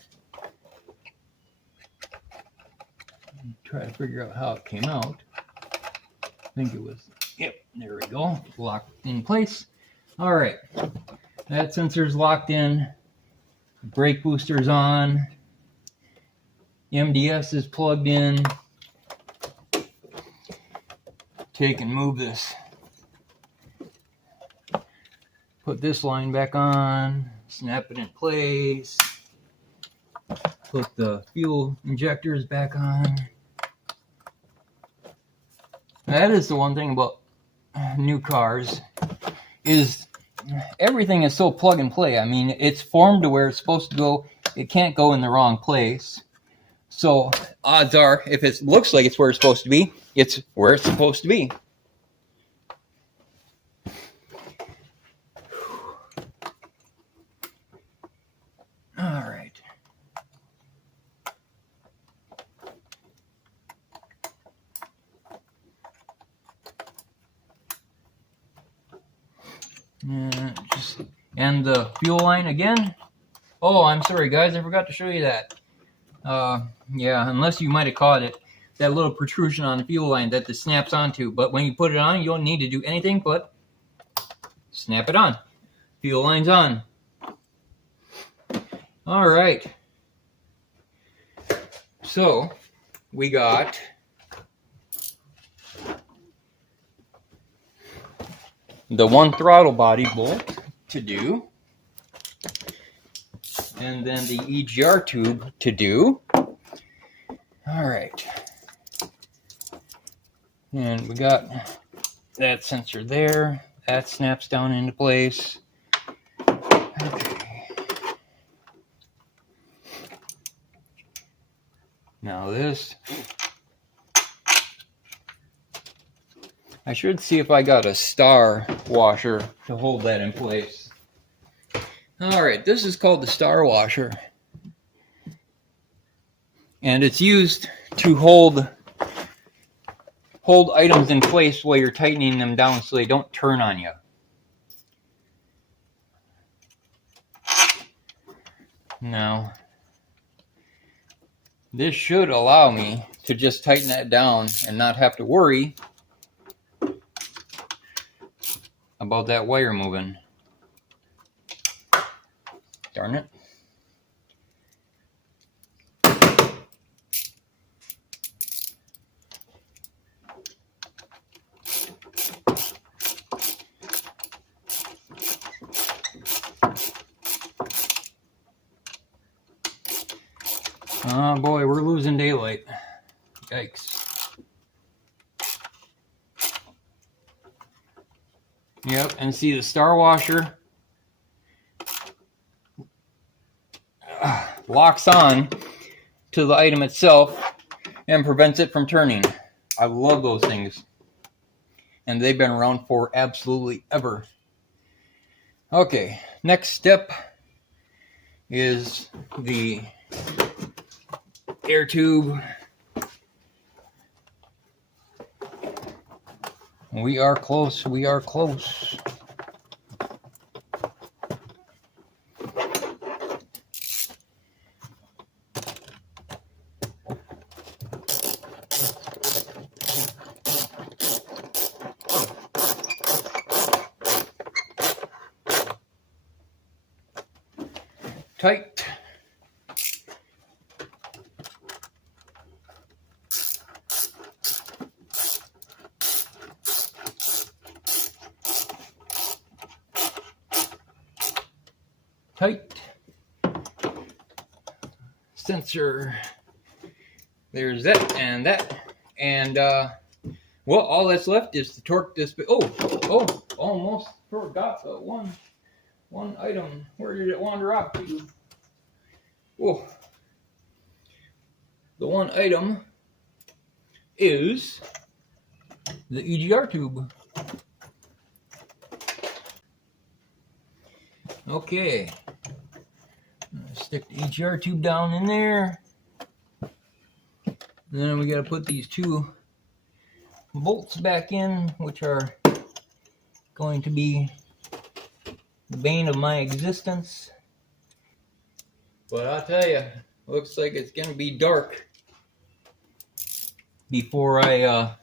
Try to figure out how it came out. I think it was, yep, there we go, locked in place. All right, that sensor's locked in, brake booster's on, MDS is plugged in. Take and move this. Put this line back on, Snap it in place. Put the fuel injectors back on. That is the one thing about new cars, is everything is so plug and play. I mean, it's formed to where it's supposed to go. It can't go in the wrong place. So odds are, if it looks like it's where it's supposed to be, it's where it's supposed to be. All right. And the fuel line again. Oh, I'm sorry, guys. I forgot to show you that. Yeah, unless you might have caught it. That little protrusion on the fuel line that this snaps onto. But when you put it on, you don't need to do anything but snap it on. Fuel line's on. All right. So, we got the one throttle body bolt to do, and then the EGR tube to do. All right. And we got that sensor there. That snaps down into place. Okay. Now this, I should see if I got a star washer to hold that in place. All right, this is called the star washer. And it's used to hold items in place while you're tightening them down so they don't turn on you. Now, this should allow me to just tighten that down and not have to worry about that wire moving. Darn it. Oh boy, we're losing daylight. Yikes. Yep, and see the star washer locks on to the item itself and prevents it from turning. I love those things. And they've been around for absolutely ever. Okay, next step is the air tube. We are close, we are close. Tight. Tight. Sensor. There's that and that. And well, all that's left is to torque this. Oh, almost forgot the one item. Where did it wander off to? Oh, the one item is the EGR tube. Okay, stick the EGR tube down in there. Then we got to put these two bolts back in, which are going to be the bane of my existence. But I'll tell you, looks like it's going to be dark before I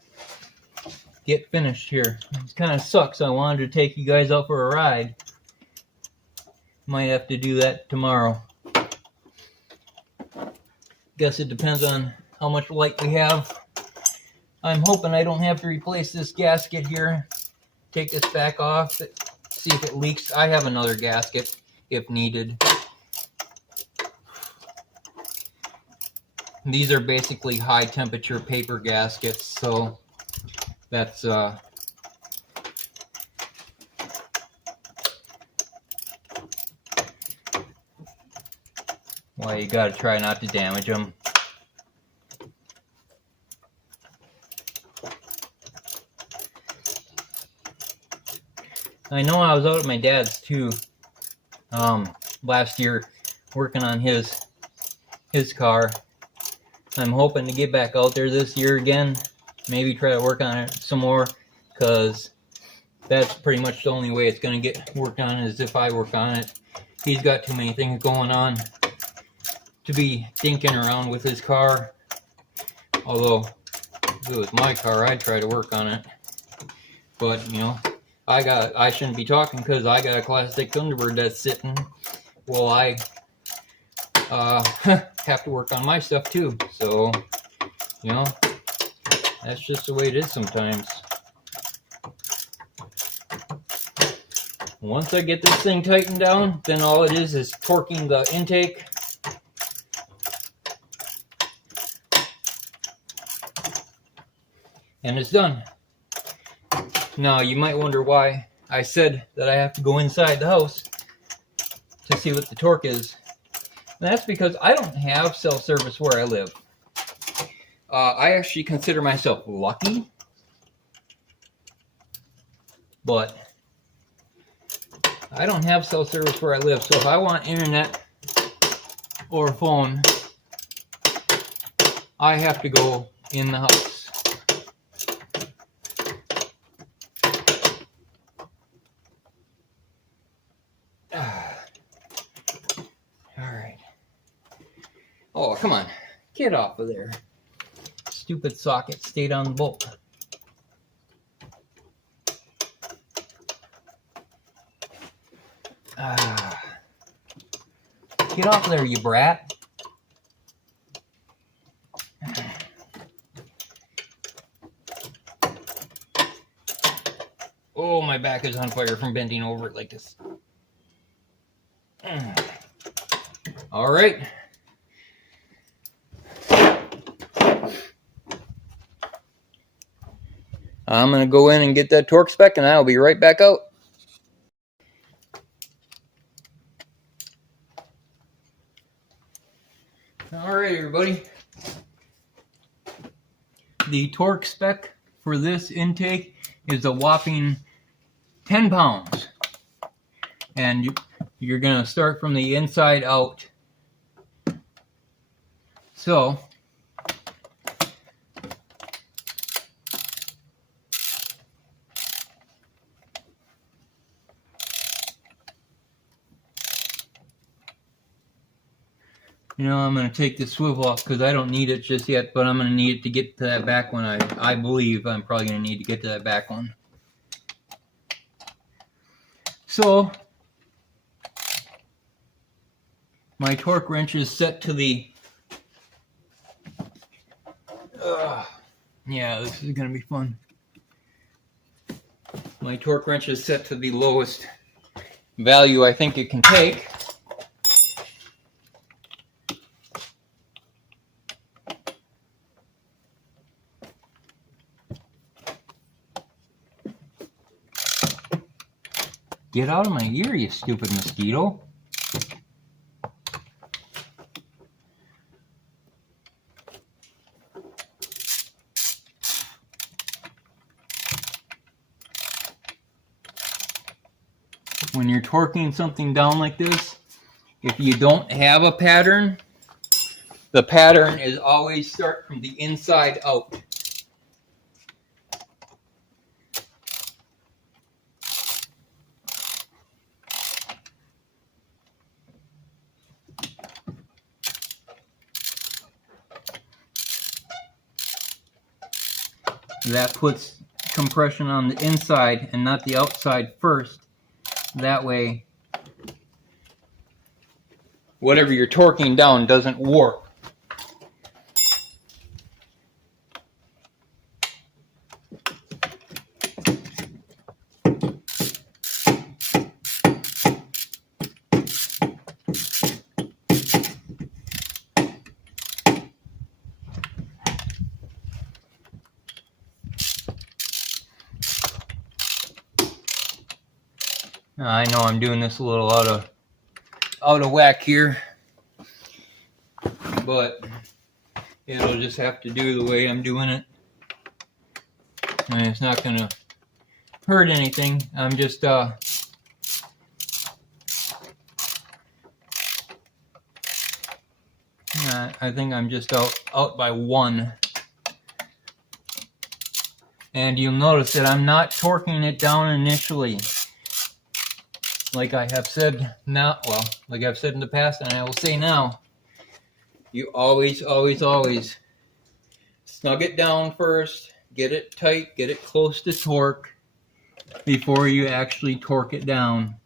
get finished here. It kind of sucks. I wanted to take you guys out for a ride. Might have to do that tomorrow. Guess it depends on how much light we have. I'm hoping I don't have to replace this gasket here. Take this back off, see if it leaks. I have another gasket. if needed. These are basically high temperature paper gaskets, so that's why you gotta try not to damage them. I know I was out at my dad's too last year working on his car. I'm hoping to get back out there this year again. Maybe try to work on it some more, because that's pretty much the only way it's going to get worked on is if I work on it. He's got too many things going on to be dinking around with his car. Although, if it was my car, I'd try to work on it. But, you know, I shouldn't be talking because I got a classic Thunderbird that's sitting. Well, I have to work on my stuff too. So, you know, that's just the way it is sometimes. Once I get this thing tightened down, then all it is torquing the intake. And it's done. Now, you might wonder why I said that I have to go inside the house to see what the torque is. And that's because I don't have self-service where I live. I actually consider myself lucky, but I don't have self-service where I live. So if I want internet or a phone, I have to go in the house. Alright. Oh, come on. Get off of there. Stupid socket stayed on the bolt. Get off there, you brat. Oh, my back is on fire from bending over it like this. All right. I'm going to go in and get that torque spec, and I'll be right back out. All right, everybody. The torque spec for this intake is a whopping 10 pounds. And you're going to start from the inside out. So, you know, I'm going to take the swivel off because I don't need it just yet, but I'm going to need it to get to that back one. I believe I'm probably going to need to get to that back one. So, my torque wrench is set to the... yeah, this is going to be fun. My torque wrench is set to the lowest value I think it can take. Get out of my ear, you stupid mosquito. When you're torquing something down like this, if you don't have a pattern, the pattern is always start from the inside out. That puts compression on the inside and not the outside first. That way, whatever you're torquing down doesn't warp. I know I'm doing this a little out of whack here, but it'll just have to do the way I'm doing it. And it's not gonna hurt anything. I'm just I think I'm just out by 1. And you'll notice that I'm not torquing it down initially. Like I have said now, well, like I've said in the past, and I will say now, you always, always, always snug it down first, get it tight, get it close to torque before you actually torque it down.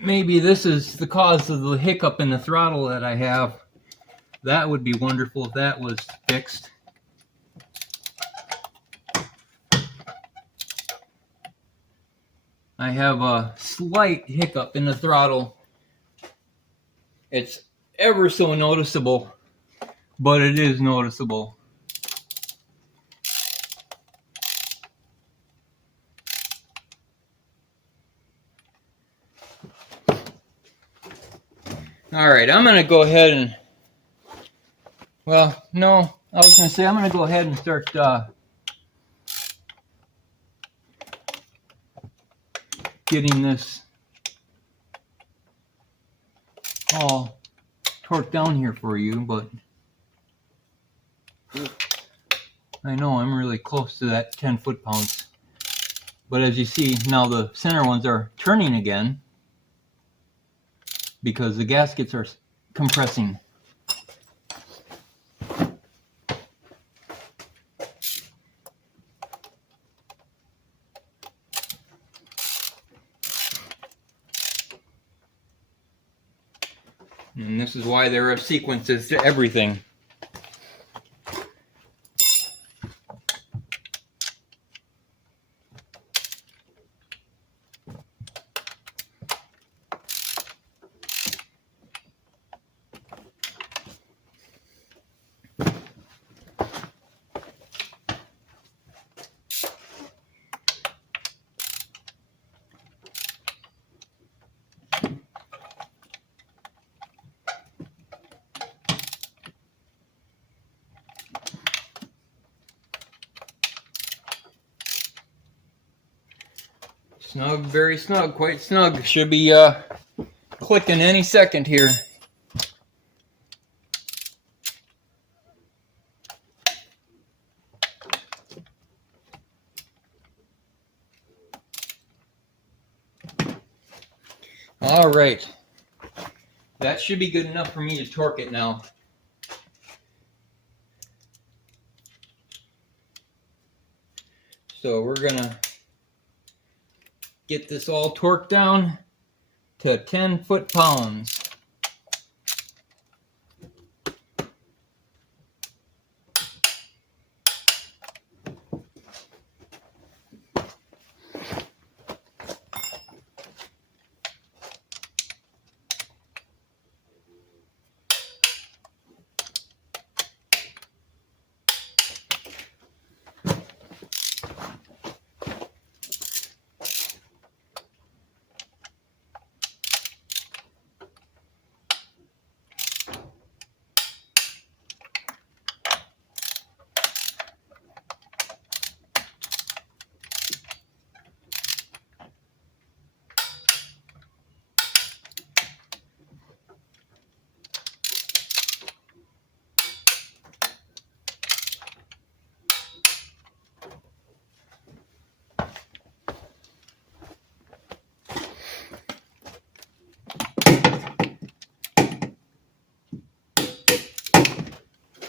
Maybe this is the cause of the hiccup in the throttle that I have. That would be wonderful if that was fixed. I have a slight hiccup in the throttle. It's ever so noticeable, but it is noticeable. Alright, I'm going to go ahead and, well, no, I was going to say I'm going to go ahead and start getting this all torqued down here for you, but I know I'm really close to that 10 foot-pounds. But as you see, now the center ones are turning again, because the gaskets are compressing. And this is why there are sequences to everything. Snug, very snug, quite snug. Should be clicking any second here. All right, that should be good enough for me to torque it now. So we're gonna get this all torqued down to 10 foot-pounds.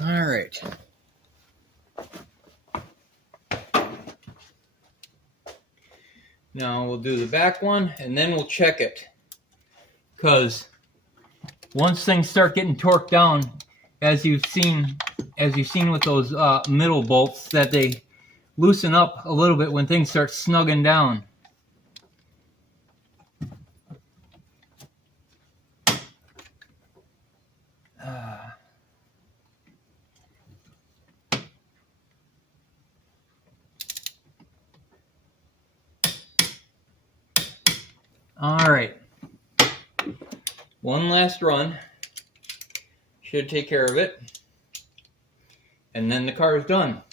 All right. Now we'll do the back one and then we'll check it. Because once things start getting torqued down, as you've seen with those middle bolts, that they loosen up a little bit when things start snugging down. one last run should take care of it, and then the car is done.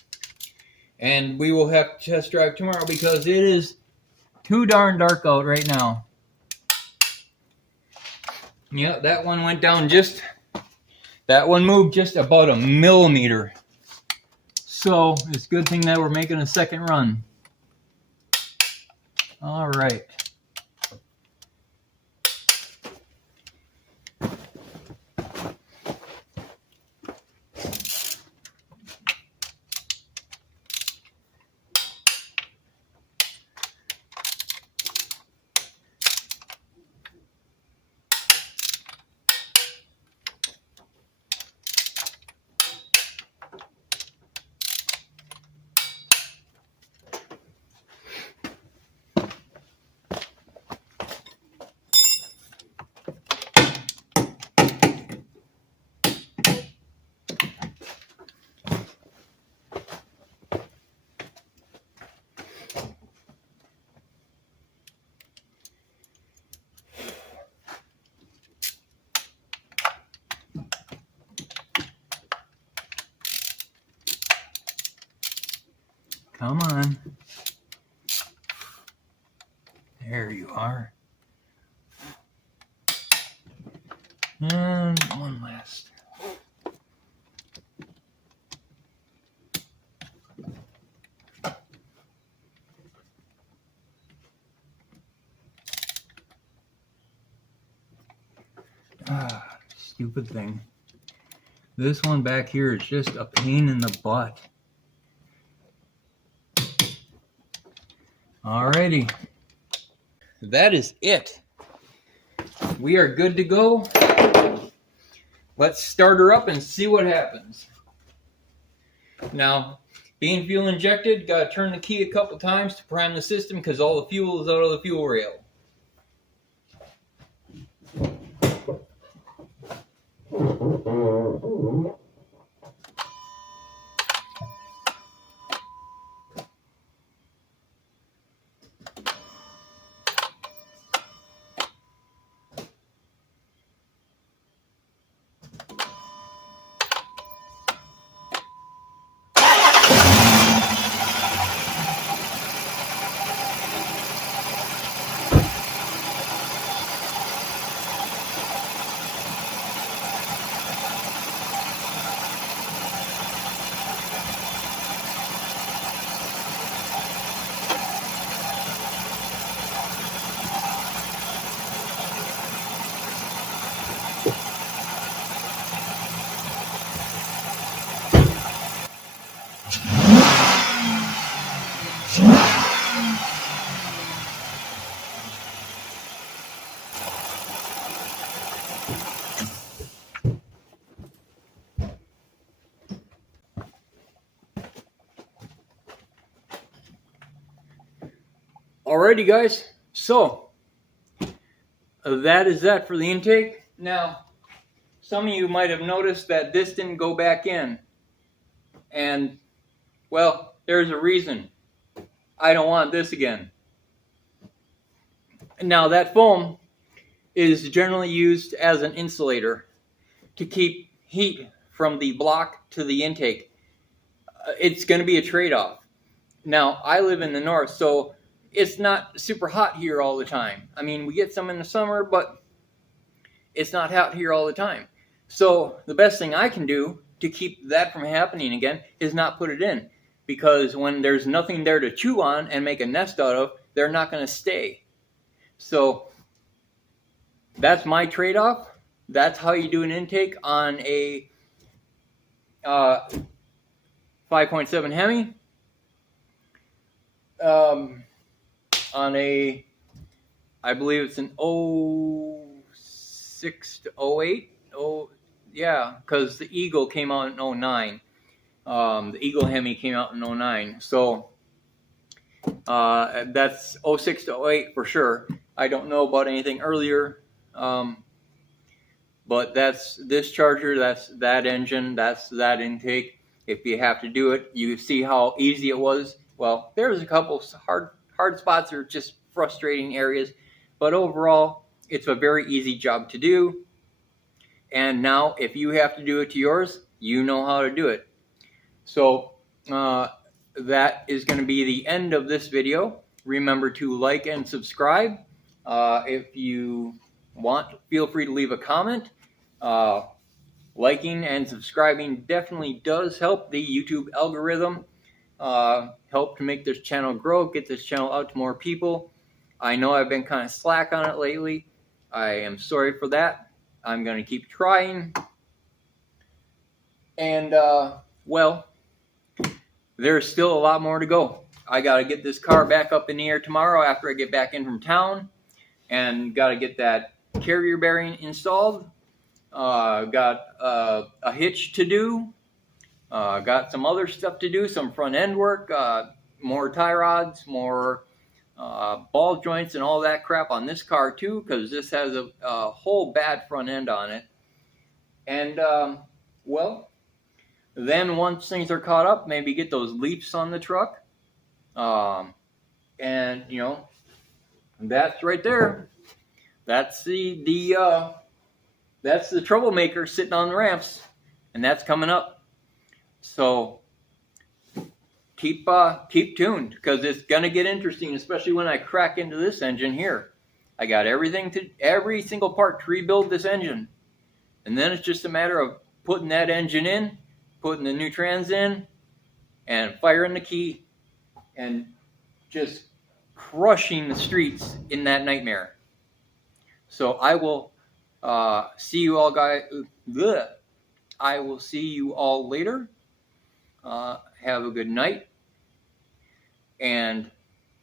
And we will have to test drive tomorrow because it is too darn dark out right now. Yeah, that one went down that one moved just about a millimeter. So it's a good thing that we're making a second run. All right. Come on. There you are. And one last. Stupid thing. This one back here is just a pain in the butt. Alrighty. That is it. We are good to go. Let's start her up and see what happens. Now, being fuel injected, gotta turn the key a couple times to prime the system because all the fuel is out of the fuel rail. Alrighty guys, so that is that for the intake. Now, some of you might have noticed that this didn't go back in. And, well, there's a reason. I don't want this again. Now, that foam is generally used as an insulator to keep heat from the block to the intake. It's going to be a trade-off. Now, I live in the north, so it's not super hot here all the time. I mean, we get some in the summer, but it's not hot here all the time. So the best thing I can do to keep that from happening again is not put it in. Because when there's nothing there to chew on and make a nest out of, they're not going to stay. So that's my trade-off. That's how you do an intake on a 5.7 Hemi. On a, I believe it's an 06 to 08. Oh, yeah, because the Eagle came out in 09. The Eagle Hemi came out in 09. So that's 06 to 08 for sure. I don't know about anything earlier. But that's this charger, that's that engine, that's that intake. If you have to do it, you see how easy it was. Well, there's a couple hard spots or just frustrating areas, but overall, it's a very easy job to do. And now if you have to do it to yours, you know how to do it. So that is going to be the end of this video. Remember to like and subscribe. If you want, feel free to leave a comment. Liking and subscribing definitely does help the YouTube algorithm, help to make this channel grow, get this channel out to more people. I know I've been kind of slack on it lately. I am sorry for that. I'm going to keep trying. And, well, there's still a lot more to go. I got to get this car back up in the air tomorrow after I get back in from town. And got to get that carrier bearing installed. Got a hitch to do. Got some other stuff to do, some front end work, more tie rods, more ball joints and all that crap on this car too, because this has a whole bad front end on it. And well, then once things are caught up, maybe get those leaps on the truck. And you know, that's right there. That's that's the troublemaker sitting on the ramps, and that's coming up. So keep tuned, because it's gonna get interesting, especially when I crack into this engine here. I got every single part to rebuild this engine, and then it's just a matter of putting that engine in, putting the new trans in, and firing the key, and just crushing the streets in that nightmare. So I will see you all guys. I will see you all later. Have a good night. And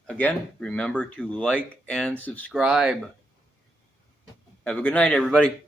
again, remember to like and subscribe. Have a good night, everybody.